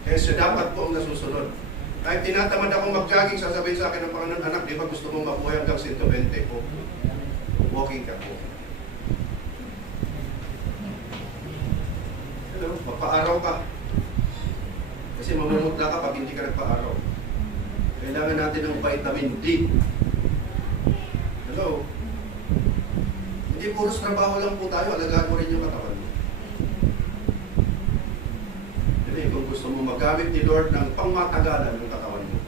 Kaya siya dapat po ang nasusunod. Kahit tinatamad ako mag-jogging, sasabihin sa akin ng Panginoon, anak, di ba gusto mong mabuhay hanggang 120 po? Walking ka po. Hello, magpa-araw ka. Kasi mamumutla ka pag hindi ka nagpa-araw. Kailangan natin ng vitamin D. Hello? Hindi puros trabaho lang po tayo, alagaan mo rin yung katawan mo. Hindi, kung gusto mo magamit ni Lord ng pangmatagalan ng katawan mo.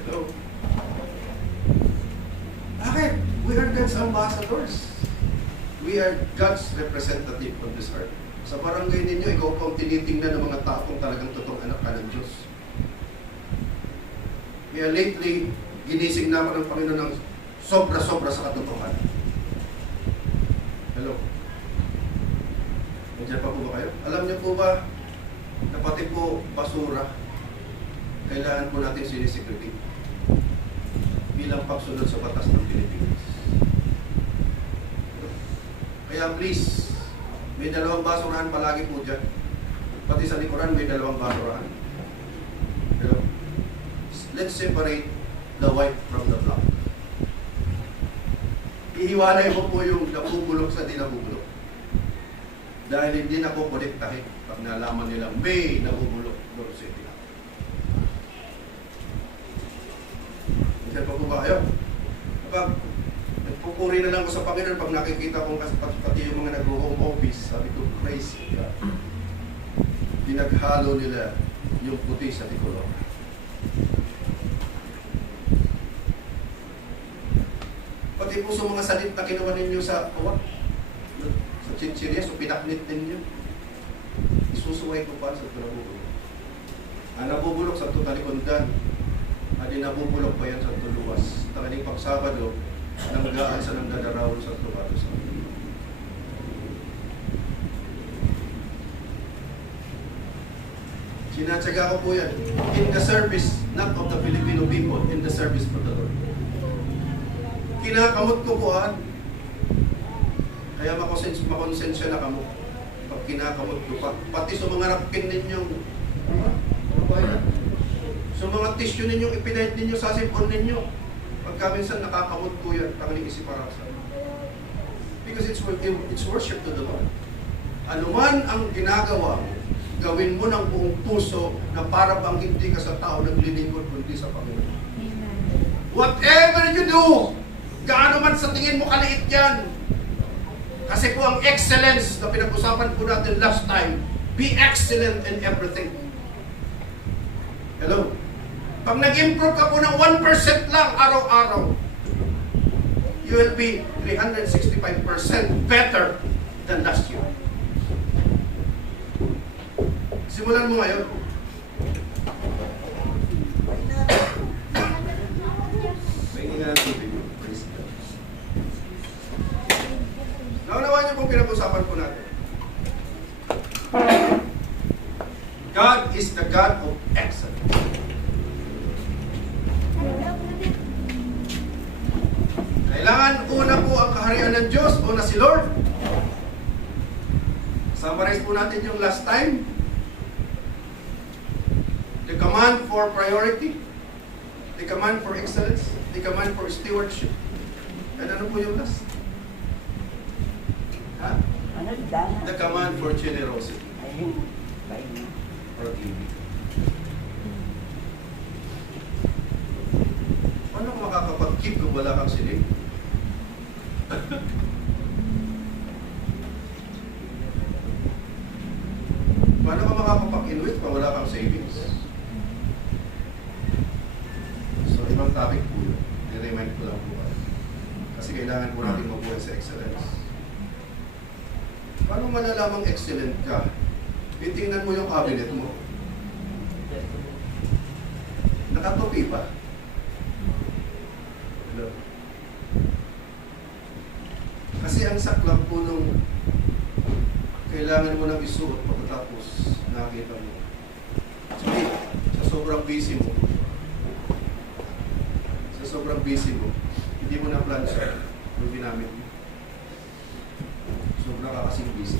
Hello? Bakit? We are God's ambassadors. We are God's representative on this earth. Sa barangay ninyo, ikaw po ang tinitingnan ng mga tao kung talagang totoong anak ka ng Diyos. Kaya lately, ginising na ako ng Panginoon ng sobra-sobra sa katotohanan. Hello? Nandiyan pa po ba kayo? Alam niyo po ba, na pati po basura, kailangan po natin sinisecurity bilang pagsunod sa batas ng Pilipinas. Kaya please, may dalawang basurahan palagi po dyan. Pati sa likuran, may dalawang basurahan. Hello? Let's separate the white from the black. Ihiwalay mo po yung nabubulok sa di nabubulok. Dahil hindi na po kolektahin pag nalaman nila may nabubulok doon sa itina. Minsan pa po ba kayo? Kapag nagpupuri na lang ko sa Panginoon pag nakikita kong pati yung mga nag-home office, sabi ko, praise God. Pinaghalo nila yung puti sa tikulor. Pati po sa mga salit na kinuha ninyo sa chichirya, so pinaknit ninyo. Isusuway ko pa sa ito nabubulok. Ang nabubulok sa ito talikundan, hindi nabubulok pa yan sa ito luwas. Takaling pagsabado, nanggaan sa nangdadaraw sa ito bato sa sinatsaga ko po yan. In the service, not of the Filipino people, in the service of the Lord. Kinakamot ko po kaya makonsensya na kamo pag kinakamot ko pa. Pati sa mga napkin ninyong sa mga tissue ninyong ipinahit ninyo sa sipon ninyo. Pagka minsan nakakamot ko yan, takaling isiparasa. Because it's worship to the Lord. Ano man ang ginagawa mo, gawin mo ng buong puso na para bang hindi ka sa tao naglilingkod kundi sa Panginoon. Amen. Whatever you do, gaano man sa tingin mo kaliit yan. Kasi po ang excellence na pinag-usapan po natin last time, be excellent in everything. Hello? Pag nag-improve ka po ng 1% lang araw-araw, you will be 365% better than last year. Simulan mo ngayon. May nga tubig. Praise God. Naunawaan niyo kung pinag-usapan po natin. God is the God of excellence. Kailangan una po ang kaharian ng Diyos o na si Lord. Summarize po natin yung last time. The command for priority, the command for excellence, the command for stewardship. And ano po yung last? Ha? The command for generosity or giving. Paano ka makakapag-give kung wala kang siling? Paano ka makakapag-inuit kung wala kang savings? So, ibang topic po yun. I-remind ko lang po. Kasi kailangan po natin mabuhay sa excellence. Paano malalamang excellent ka? Itingnan mo yung cabinet mo. Nakatupi ba? Hello? Kasi ang saklap po nung kailangan mo nang isuot pagkatapos nakita mo. Actually, sa sobrang busy mo, hindi mo na plan siya yung ginamit mo. Sobrang ka kasing busy.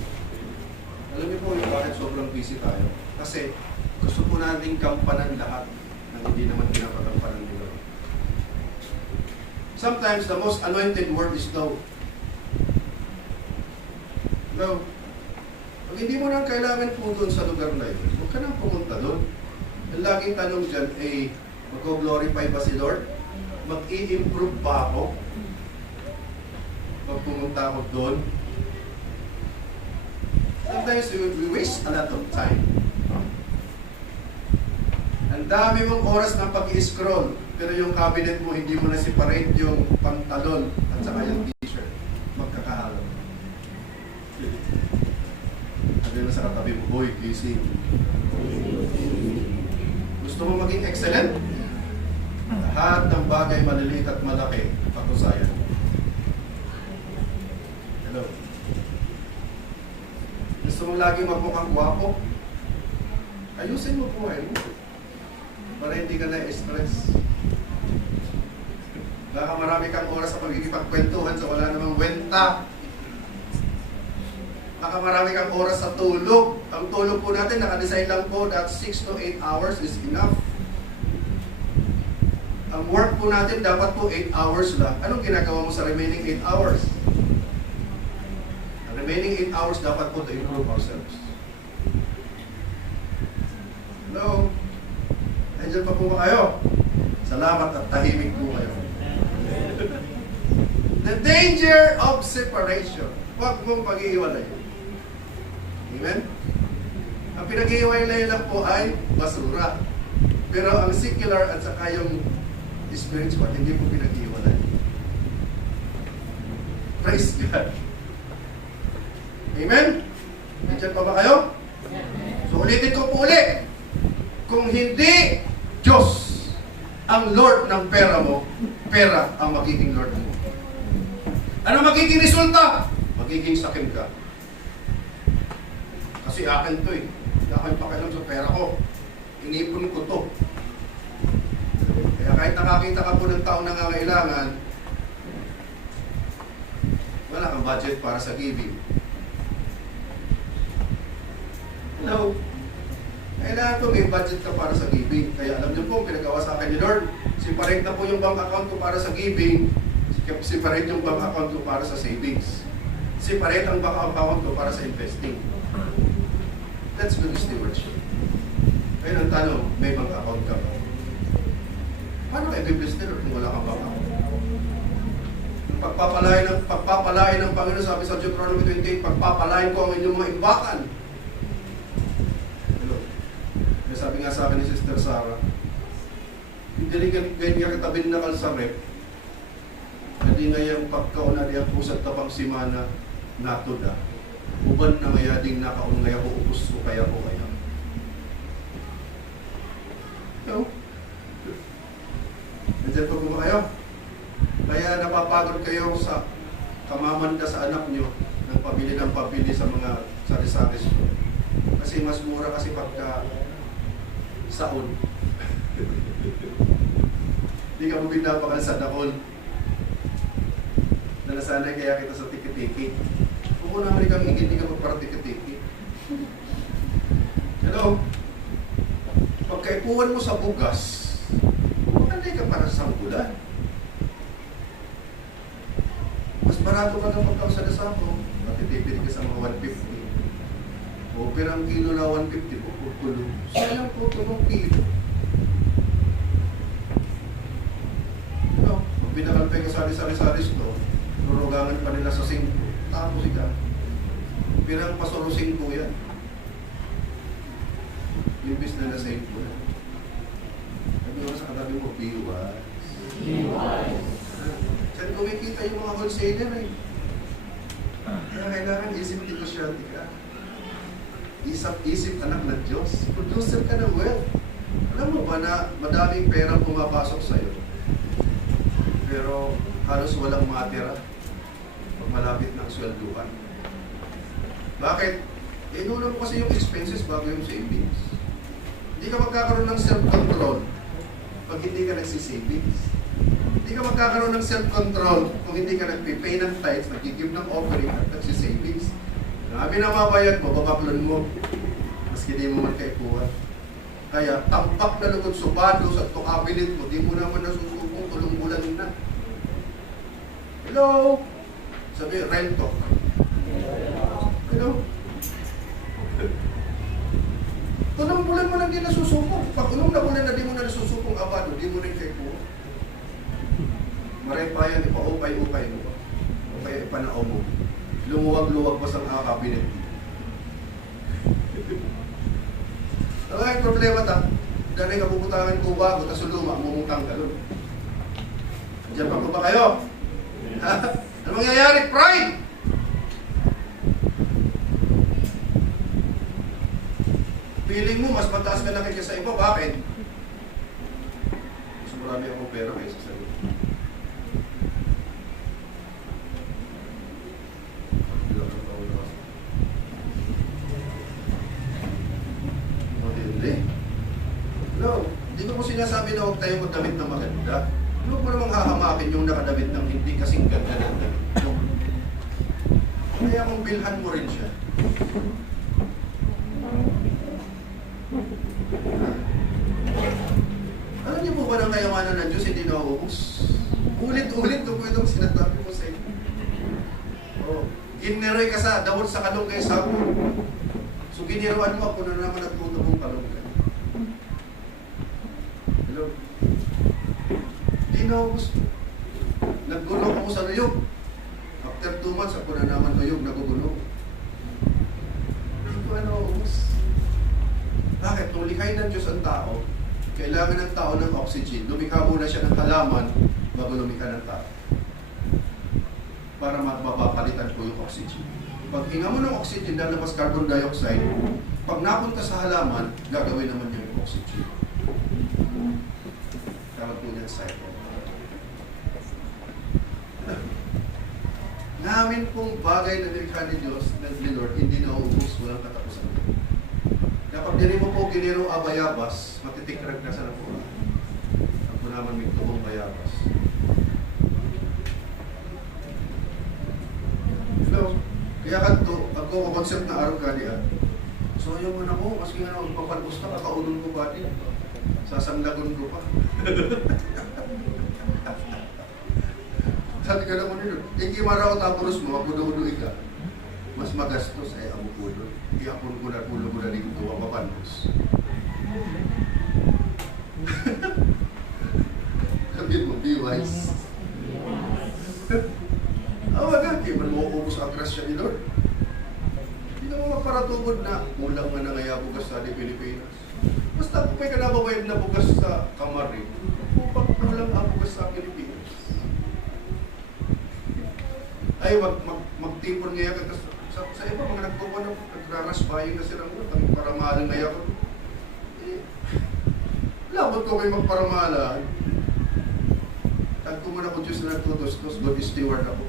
Alam niyo po yung bakit sobrang busy tayo? Kasi gusto po natin gampanan lahat ng hindi naman pinapagampanan nila. Sometimes the most anointed word is no. No. Pag hindi mo nang kailangan po doon sa lugar na yun, huwag ka nang pumunta doon. Ang laging tanong dyan ay, mag-glorify ba si Lord? Mag-i-improve ba ako? Pag pumunta ako doon? Sometimes we waste a lot of time. Ang dami mong oras ng pag-i-scroll, pero yung cabinet mo, hindi mo na separate yung pantalon at saka yung t-shirt. Magkakahalo. Sabi mo sa katabi mo, boy, gising. Gusto mo maging excellent? Lahat ng bagay maliliit at malaki, pakusayan. Hello? Gusto mo laging magmukhang gwapo? Ayusin mo buhay mo. Para hindi ka na-stress. Baka marami kang oras sa pagkikipagkwentuhan sa wala namang wenta. Baka marami kang oras sa tulog. Ang tulog po natin, nakadesign lang po that 6 to 8 hours is enough. Ang work po natin, dapat po 8 hours lang. Anong ginagawa mo sa remaining 8 hours? Ang remaining 8 hours dapat po to improve ourselves. Hello? Nandiyan pa po ba kayo? Salamat at tahimik po kayo. The danger of separation. Huwag mong pag-iiwalay. Amen? Ang pinag-iiwalay lang po ay basura. Pero ang secular at saka yung spiritual, hindi po pinag-iiwalay. Praise God. Amen? Nandiyan pa ba kayo? So ulitin ko po ulit. Kung hindi Diyos ang Lord ng pera mo, pera ang magiging Lord mo. Ano magiging resulta? Magiging sakim ka. Kasi akin to eh. Hindi akin pakialam sa pera ko. Inipon ko to. Kaya kahit nakakita ka po ng taong nangangailangan, wala kang budget para sa giving. Hello? Kailangan ko may budget ka para sa giving. Kaya alam niyo po, pinagawa sa akin ni Lord, separate na po yung bank account ko para sa giving, separate yung bank account ko para sa savings. Separate ang bank account ko para sa investing. That's good stewardship. Ngayon ang tanong, may bank account ka ba? Paano ka i-bless ni Lord kung wala kang bank account? Pagpapalain ng Panginoon, sabi sa Deuteronomy 28, pagpapalain ko ang inyong mga imbakan. Hello? May sabi nga sa akin ni Sister Sarah, hindi rin ganyan katabin na kalsarep, hindi ngayang pagkauna niya pusat tapang simana nato na. Uban na ngaya ding nakaon ngaya ko upos ko kaya ko kaya. Hello? Nandiyan po ba kayo? Kaya napapagod kayo sa kamamanda sa anak nyo ng pabili sa mga sari-sari store. Kasi mas mura kasi pagka saon. Hindi ka mo binabakal sa dakol. Nalasanay kaya kita sa tiki-tiki. Kung naman kang hindi ka magpara tiki-tiki. Hello? Pagkaipuan mo sa bugas, maganda ka para sa sanggulan. Mas barato ka ng pagkakasada sa ako, matitipid ka sa mga 150. O pirang kilo na 150 po, pulo. Sayang po ito ng kilo. No, pag pinakalpay ka sari-sari store, nurugangan pa nila sa 5. Tapos ika. Pirang pasoro 5 yan. Imbis na na-save mo na. Sabi mo sa katabi mo, biwas. Diyan kumikita yung mga wholesaler eh. Kaya kailangan isip negosyante ka. Isip anak ng Diyos. Producer ka ng wealth. Alam mo ba na madaming perang pumapasok sa'yo? Pero halos walang matira pag malapit ng swelduhan. Bakit? Inuna mo kasi yung expenses bago yung savings. Hindi ka magkakaroon ng self-control pag hindi ka nagsisavings. Hindi ka magkakaroon ng self-control kung hindi ka nagpipay ng tithes, nagkikim ng offering at nagsisavings. Nabi na mabayad mo, babaklon mo. Maski di mo man kaikuha. Kaya tampak na lugod subados at tukabilit mo, di mo naman nasusubong tulong bulan na. Hello? Sabi, rento. Hello? Tulong bulan mo lang di nasusubong. Pag unong na bulan na di mo na nasusubong abado, di mo rin kaikuha. Maray pa yan, ipaupay-upay mo. O kaya ipanao mo. Lumuwag-luwag pa sa mga kabinet. Okay, problema ta. Dahil kapuputangan ko bago, tas luma, mumutang galon. Diyan pa ba kayo? Ano mangyayari? Pride! Feeling mo, mas mataas ka na kaya sa iba. Bakit? Mas marami akong pera kaysa sa iyo. No, hindi ko sinasabi na huwag tayong magdamit ng maganda. Huwag mo namang hahamakin yung nakadamit ng hindi kasing ganda ng damit. Kaya kung bilhan mo rin siya. Alam niyo po ba ng kayamanan ng Diyos hindi nauubos? Ulit-ulit ko po itong sinasabi mo sa inyo. Oh, ginneroy ka sa dawon sa kalunggay sa ako. So giniruan mo ako na naman at tutubong kalunggay. Hello? Di naubos ko. Naggulong ako sa nuyog. After 2 months, ako na naman nuyog, nagugulong. Hindi ko na naubos. Bakit? Kung likhain ng Diyos ang tao, kailangan ng tao ng oxygen. Lumikha muna siya ng halaman bago lumikha ng tao. Para mapapalitan ko yung oxygen. Pag hinga mo ng oxygen, lalabas carbon dioxide. Pag napunta sa halaman, gagawin naman yung oxygen. Tawag po yan cycle. Namin pong bagay na nilikha ni Diyos, ni Lord, hindi nauubos, walang katapusan. Kapag dili mo po ginirong abayabas, matitikrag na sa napura. Ang po naman may tubong bayabas. Hello? Kaya kanto, concept na araw ka diyan. So yung man ako, maski nga naman papalbos na, kakaunon ko ba din? Sasanglagon ko pa. Sabi ka na ko nilo, hindi maraw tapuros mo, mapudo-udo ka. Mas magastos ay ang pudo. Iapon ko na pulo ko na dito, ang mapanbos. Sabi mo, be wise. Awagan, di man mo ubos ang grasya ni Lord. Hindi naman maparatugod na kulang nga na ngaya bugas sa di Pilipinas. Basta kung may kanababayad na bugas sa kamari, upang kulang ang bugas sa Pilipinas. Ay, magtipon ngaya ka sa iba, mga nagpupan na nagrarasbayin na silang paramahalan ngaya ko. Eh, labot ko kayo magparamahalan. Tag ko muna ko Diyos na nagtutos-tos, God steward ako.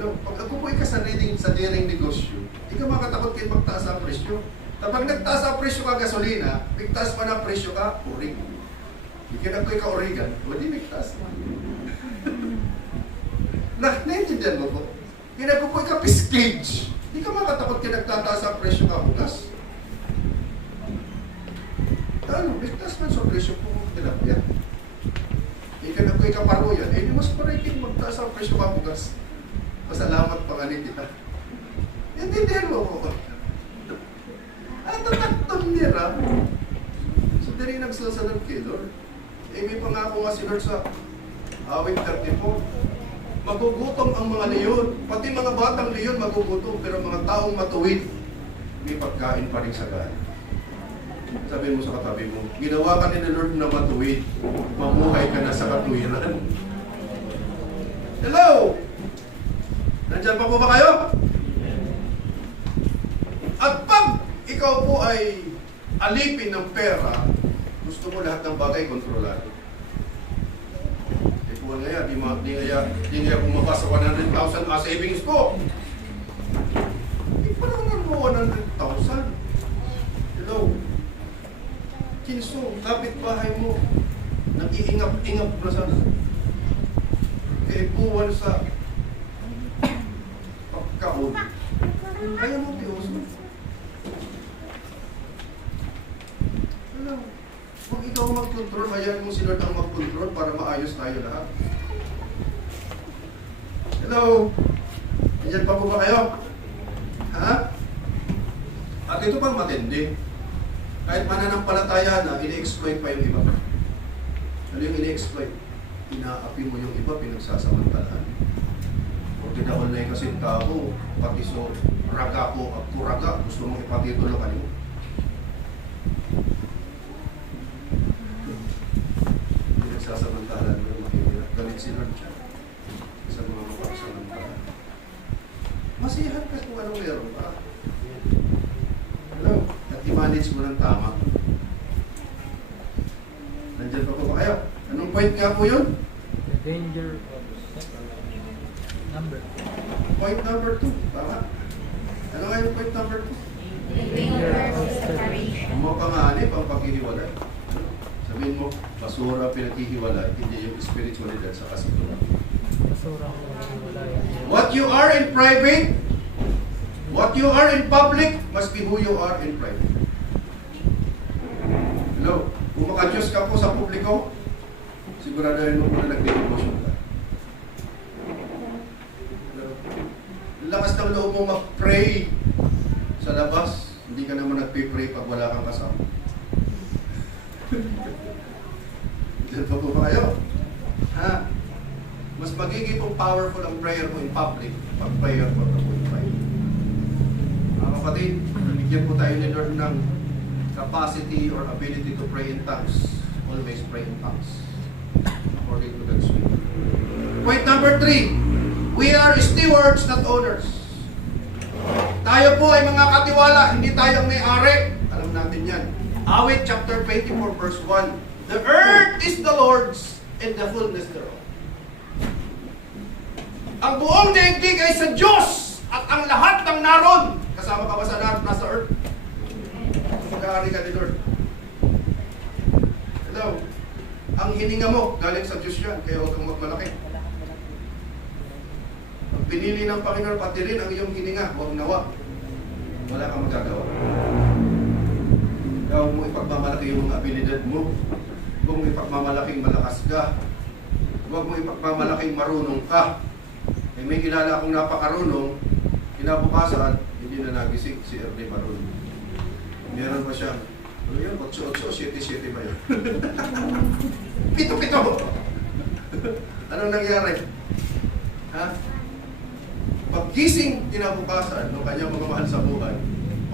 Pag ako po ikasanay sa daring negosyo, hindi ka makatakot kayo magtaas ang presyo. Kapag nagtaas ang presyo ka gasolina, bigtaas pa ng presyo ka, urig. Hindi ka na ka origan, hindi bigtaas naman. Naintindihan mo po? Kaya po ikaw piskage. Hindi ka makatakot kayo nagtataas ang presyo ka bukas. Ano, bigtaas man sa presyo po tilapia. Hindi ka na po ikaw paruyan, eh di mas parikin magtaas ang presyo ka bukas. Pasalamat pa nga kita. Intindihan mo po. Ang tatakton nila, so diri nagsasalag kay Lord. Eh may pangako nga si Lord sa awit 34. Magugutom ang mga leyon. Pati mga batang leyon magugutom. Pero mga taong matuwid, may pagkain pa rin sa gana. Sabi mo sa katabi mo, ginawa ka ni Lord na matuwid. Mamuhay ka na sa katuwiran. Hello! Nandiyan pa po ba kayo? At pag ikaw po ay alipin ng pera, gusto mo lahat ng bagay kontrolado. Eh kung nga di nga bumaba sa 100,000 savings ko. Eh parang mo 100,000. Hello? Kinso, kapitbahay mo, nag-iingap-ingap na sana. Kaipuan sa pagkaon. Kaya mo piuso. Hello? Huwag ikaw mag-control, hayaan mo si Lord ang mag-control para maayos tayo lahat. Hello? Nandiyan pa po ba kayo? Ha? At ito pang matindi. Kahit mananampalataya na, ini-exploit pa yung iba. Ano yung ini-exploit? Inaapi mo yung iba, pinagsasamantalaan. O tinakol na yung kasing tao, pati so, raga ko, at kuraga, gusto mong ipatitulo ka niyo. Pinagsasamantalaan mo yung mahirap. Galit si Lord siya sa mga mapagsamantalaan. Masiyahan ka kung anong meron pa. Hello? At i-manage mo ng tama. Nandiyan pa po ba kayo? Anong point nga po yun? The danger of number. Point number 2. Tama? Ano nga yung point number 2? Danger of separation. Ang mga panganib ang paghihiwalay. Sabihin mo, basura pinaghihiwalay, hindi yung spiritualidad sa kasatulan. Basura ko wala yan. What you are in private, what you are in public, must be who you are in private. Hello? Kung makadiyos ka po sa publiko, siguraduhin mo na nag-devotion ka. Hello? Lakas ng loob mo mag-pray sa labas, hindi ka naman nag-pray pag wala kang kasama. Diyan pa po ba kayo? Ha? Mas magiging pong powerful ang prayer mo in public pag prayer mo na po in private. Mga kapatid, bigyan po tayo ni Lord ng capacity or ability to pray in tongues. Always pray in tongues. According to God's will. Point number 3. We are stewards, not owners. Tayo po ay mga katiwala, hindi tayo ang may-ari. Alam natin yan. Awit chapter 24 verse 1. The earth is the Lord's and the fullness thereof. Ang buong daigdig ay sa Diyos at ang lahat ng naroon. Kasama ka ba sa nasa earth? Mag-aari ka ni Lord. Hello? Ang hininga mo, galing sa Diyos yan, kaya huwag kang magmalaki. Pag pinili ng Panginoon, pati rin ang iyong hininga, huwag nawa. Wala kang magagawa. Kaya huwag mo ipagmamalaki yung mga abilidad mo. Huwag mo ipagmamalaking malakas ka. Huwag mo ipagmamalaking marunong ka. Eh, may kilala akong napakarunong, kinabukasan, hindi na nagising si Ernie Marunong. Meron pa siya. Ano yun? 8-8, 7-7 ba yun? Pito-pito! Anong nangyari? Ha? Paggising kinabukasan ng kanyang mga mahal sa buhay,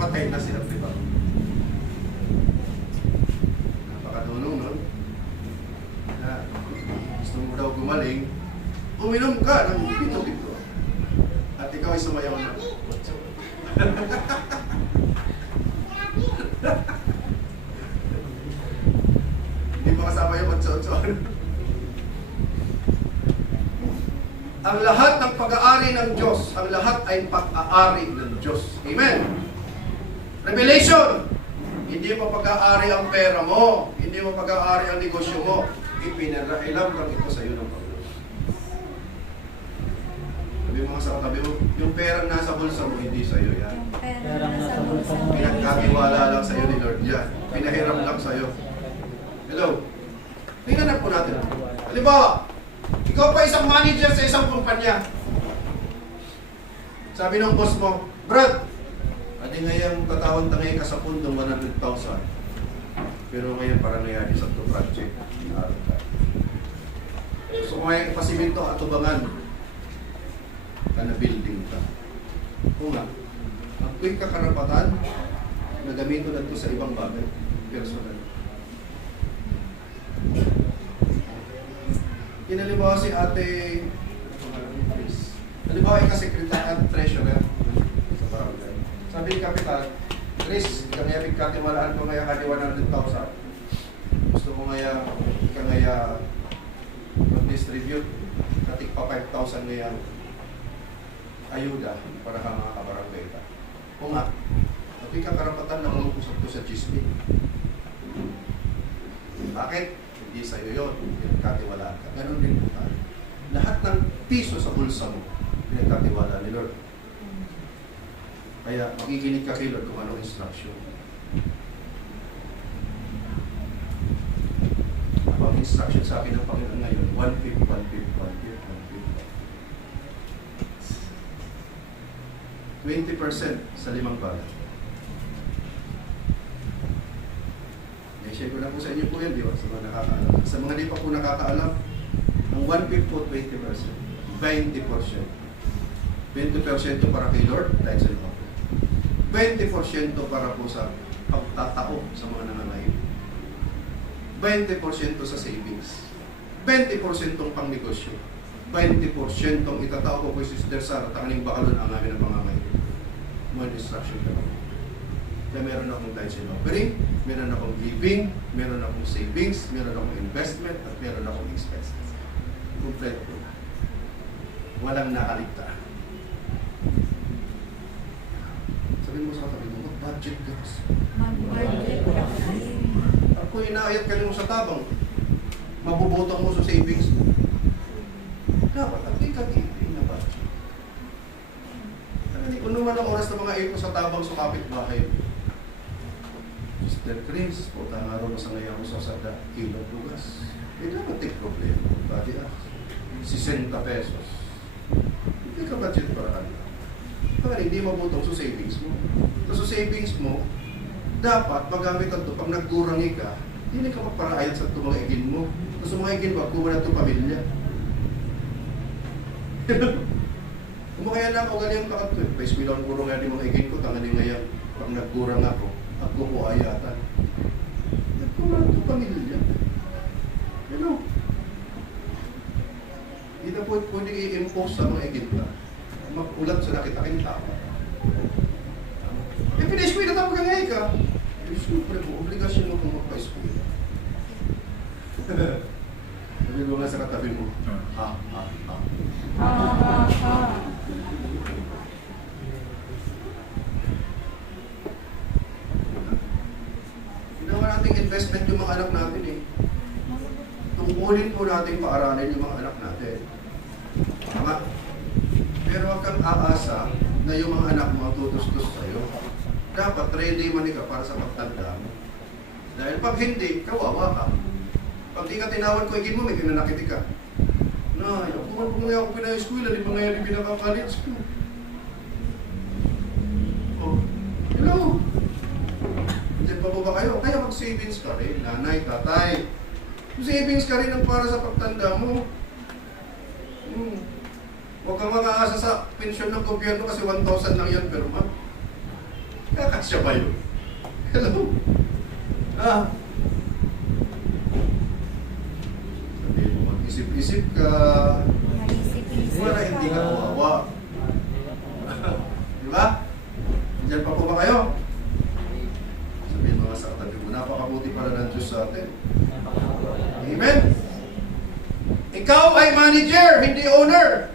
patay na si Ernie Marunong. Napakadunong, no? Na, gusto mo daw gumaling, uminom ka ng pito-pito. At ikaw ay sumayaw na. Hindi mo kasama yung 8-8. Ang lahat ng pag-aari ng Diyos, ang lahat ay pag-aari ng Diyos. Amen. Revelation. Hindi mo pag-aari ang pera mo. Hindi mo pag-aari ang negosyo mo. Ipinarailam lang ito sa iyo ng Panginoon. Sabi mo sa katabi mo, yung perang nasa bulsa mo, hindi sa iyo yan. Yung pera na nasa bulsa mo. Pinagkatiwala lang sa iyo ni Lord yan. Pinahiram lang sa iyo. Hello? Tingnan po natin. Halimbawa, ikaw pa isang manager sa isang kumpanya. Sabi ng boss mo, Brad, adi ngayon tatawag na ngayon ka sa pundong 100,000. Pero ngayon parang nangyari sa project. So kung ngayon pasiminto at tubangan ka na building ka. Kung nga, ang quick kakarapatan na gamitin na ito sa ibang bagay, personal. Kinalibawa si ate Chris. Halimbawa ay ka-secretary at treasurer sa barangay. Sabi ni Kapitan, Chris, kanya pagkatiwalaan ko ngaya kadi 100,000. Gusto mo ngaya, ika ngaya mag-distribute, natik pa 5,000 ngaya ayuda para ka mga kabarangay ka. Kung nga, natin kakarapatan na malukusap ko sa GSP. Bakit? Hindi sa'yo yun, pinagkatiwalaan ka. Ganon din po tayo. Lahat ng piso sa bulsa mo, pinagkatiwalaan ni Lord. Kaya makikinig ka kay Lord kung anong instruction. Ako ang instruction sa akin ng Panginoon ngayon, 1/5, 1/5, 1/5, 1/5. 20% sa 5 bagay. I-share ko na po sa inyo po yan, di ba? Sa mga nakakaalam. Sa mga di pa po nakakaalam, ang 1/5 po, 20%. 20%. 20% para kay Lord, dahil sa iba po. 20% para po sa pagtatao sa mga nangangayon. 20% sa savings. 20% pang negosyo. 20% itatao ko po si Sister Sarah, takaning bakalon ang amin ng pangangayon. Mga instruction ka lang. Kaya meron akong tithes and offering, meron akong giving, meron akong savings, meron akong investment, at meron akong expenses. Kompleto po na. Walang nakaligtaan. Sabihin mo sa katabi mo, budget ka. Mag-budget ka. Ako inaayat ka rin mo sa tabang, mabubutang mo sa savings mo. Dapat, at ikagiging na budget. Hindi ko naman ang oras ng mga ito sa tabang sa kapitbahay. Sister Chris, puta nga rin sa ngayon sa sada kilo bugas. Hindi naman take problema. Bati 60 pesos. Hindi ka budget para kanila. Kaya hindi mabutong sa savings mo. So sa savings mo, dapat magamit ito pag nagkurangi ka, hindi ka magparayat sa tumaigin mo. Kasi tumaigin mo, kuha na ito pamilya. Kumakaya na ako ganyan ka ito. Pais milang kurong nga di mga igin ko, tangan yung ngayon, pag nagkurang ako po ayatan. Nagkuha na ito pamilya. You know? Hindi na po pwede i-impose sa mga igin ka. Magulat sa nakita kayong tao. siya nung magpa-school. Sabi mo nga sa katabi mo, ha. Ginawa nating investment yung mga anak natin eh. Tungkulin po natin paaralan yung mga anak natin. Tama? Pero huwag kang aasa na yung mga anak mo ang tutustos sa'yo. Dapat ready man ka para sa pagtanda mo. Dahil pag hindi, kawawa ka. Pag di ka tinawag ko, igin mo, may kinanakiti ka. Nay, ako man po ngayon ako pinay-school, di ba ngayon yung pinaka-college ko? Oh, hello? Diyan pa po ba kayo? Kaya mag-savings ka rin, nanay, tatay. Savings ka rin ang para sa pagtanda mo. Huwag kang mag-aasa sa pensyon ng gobyerno kasi 1,000 lang yan per month. Kakasya ba yun? Hello? Sabihin mo, mag-isip-isip ka. Naisip-isip Para hindi ka kawawa. Di ba? Diyan pa po ba kayo? Sabihin mga sa katabi mo, napakabuti pala ng Diyos sa atin. Amen? Ikaw ay manager, hindi owner.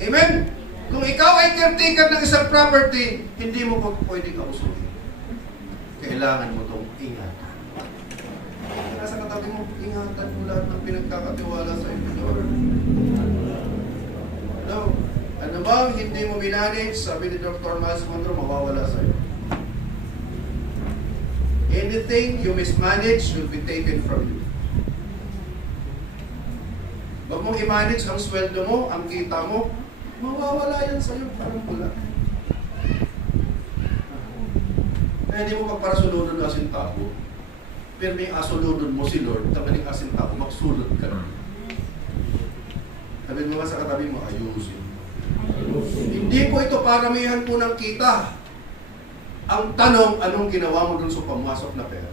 Amen? Kung ikaw ay caretaker ng isang property, hindi mo pwedeng abusuhin. Kailangan mo itong ingatan. Kaya sa katabi mo, ingatan mo lahat ng pinagkakatiwala sa iyo, Lord. No. Ano bang hindi mo minanage, sabi ni Dr. Miles Monroe, mawawala sa iyo. Anything you mismanage will be taken from you. Huwag mong i-manage ang sweldo mo, ang kita mo, mawawala yan sa iyo, parang wala. Kaya hindi mo pagparasulunod na asintago. Pero may asulunod mo si Lord, tamaling asintago, magsulod ka na. Sabihin mo nga sa katabi mo, ayusin. Hindi po ito paramihan po ng kita. Ang tanong, anong ginawa mo dun sa pamasok na pera?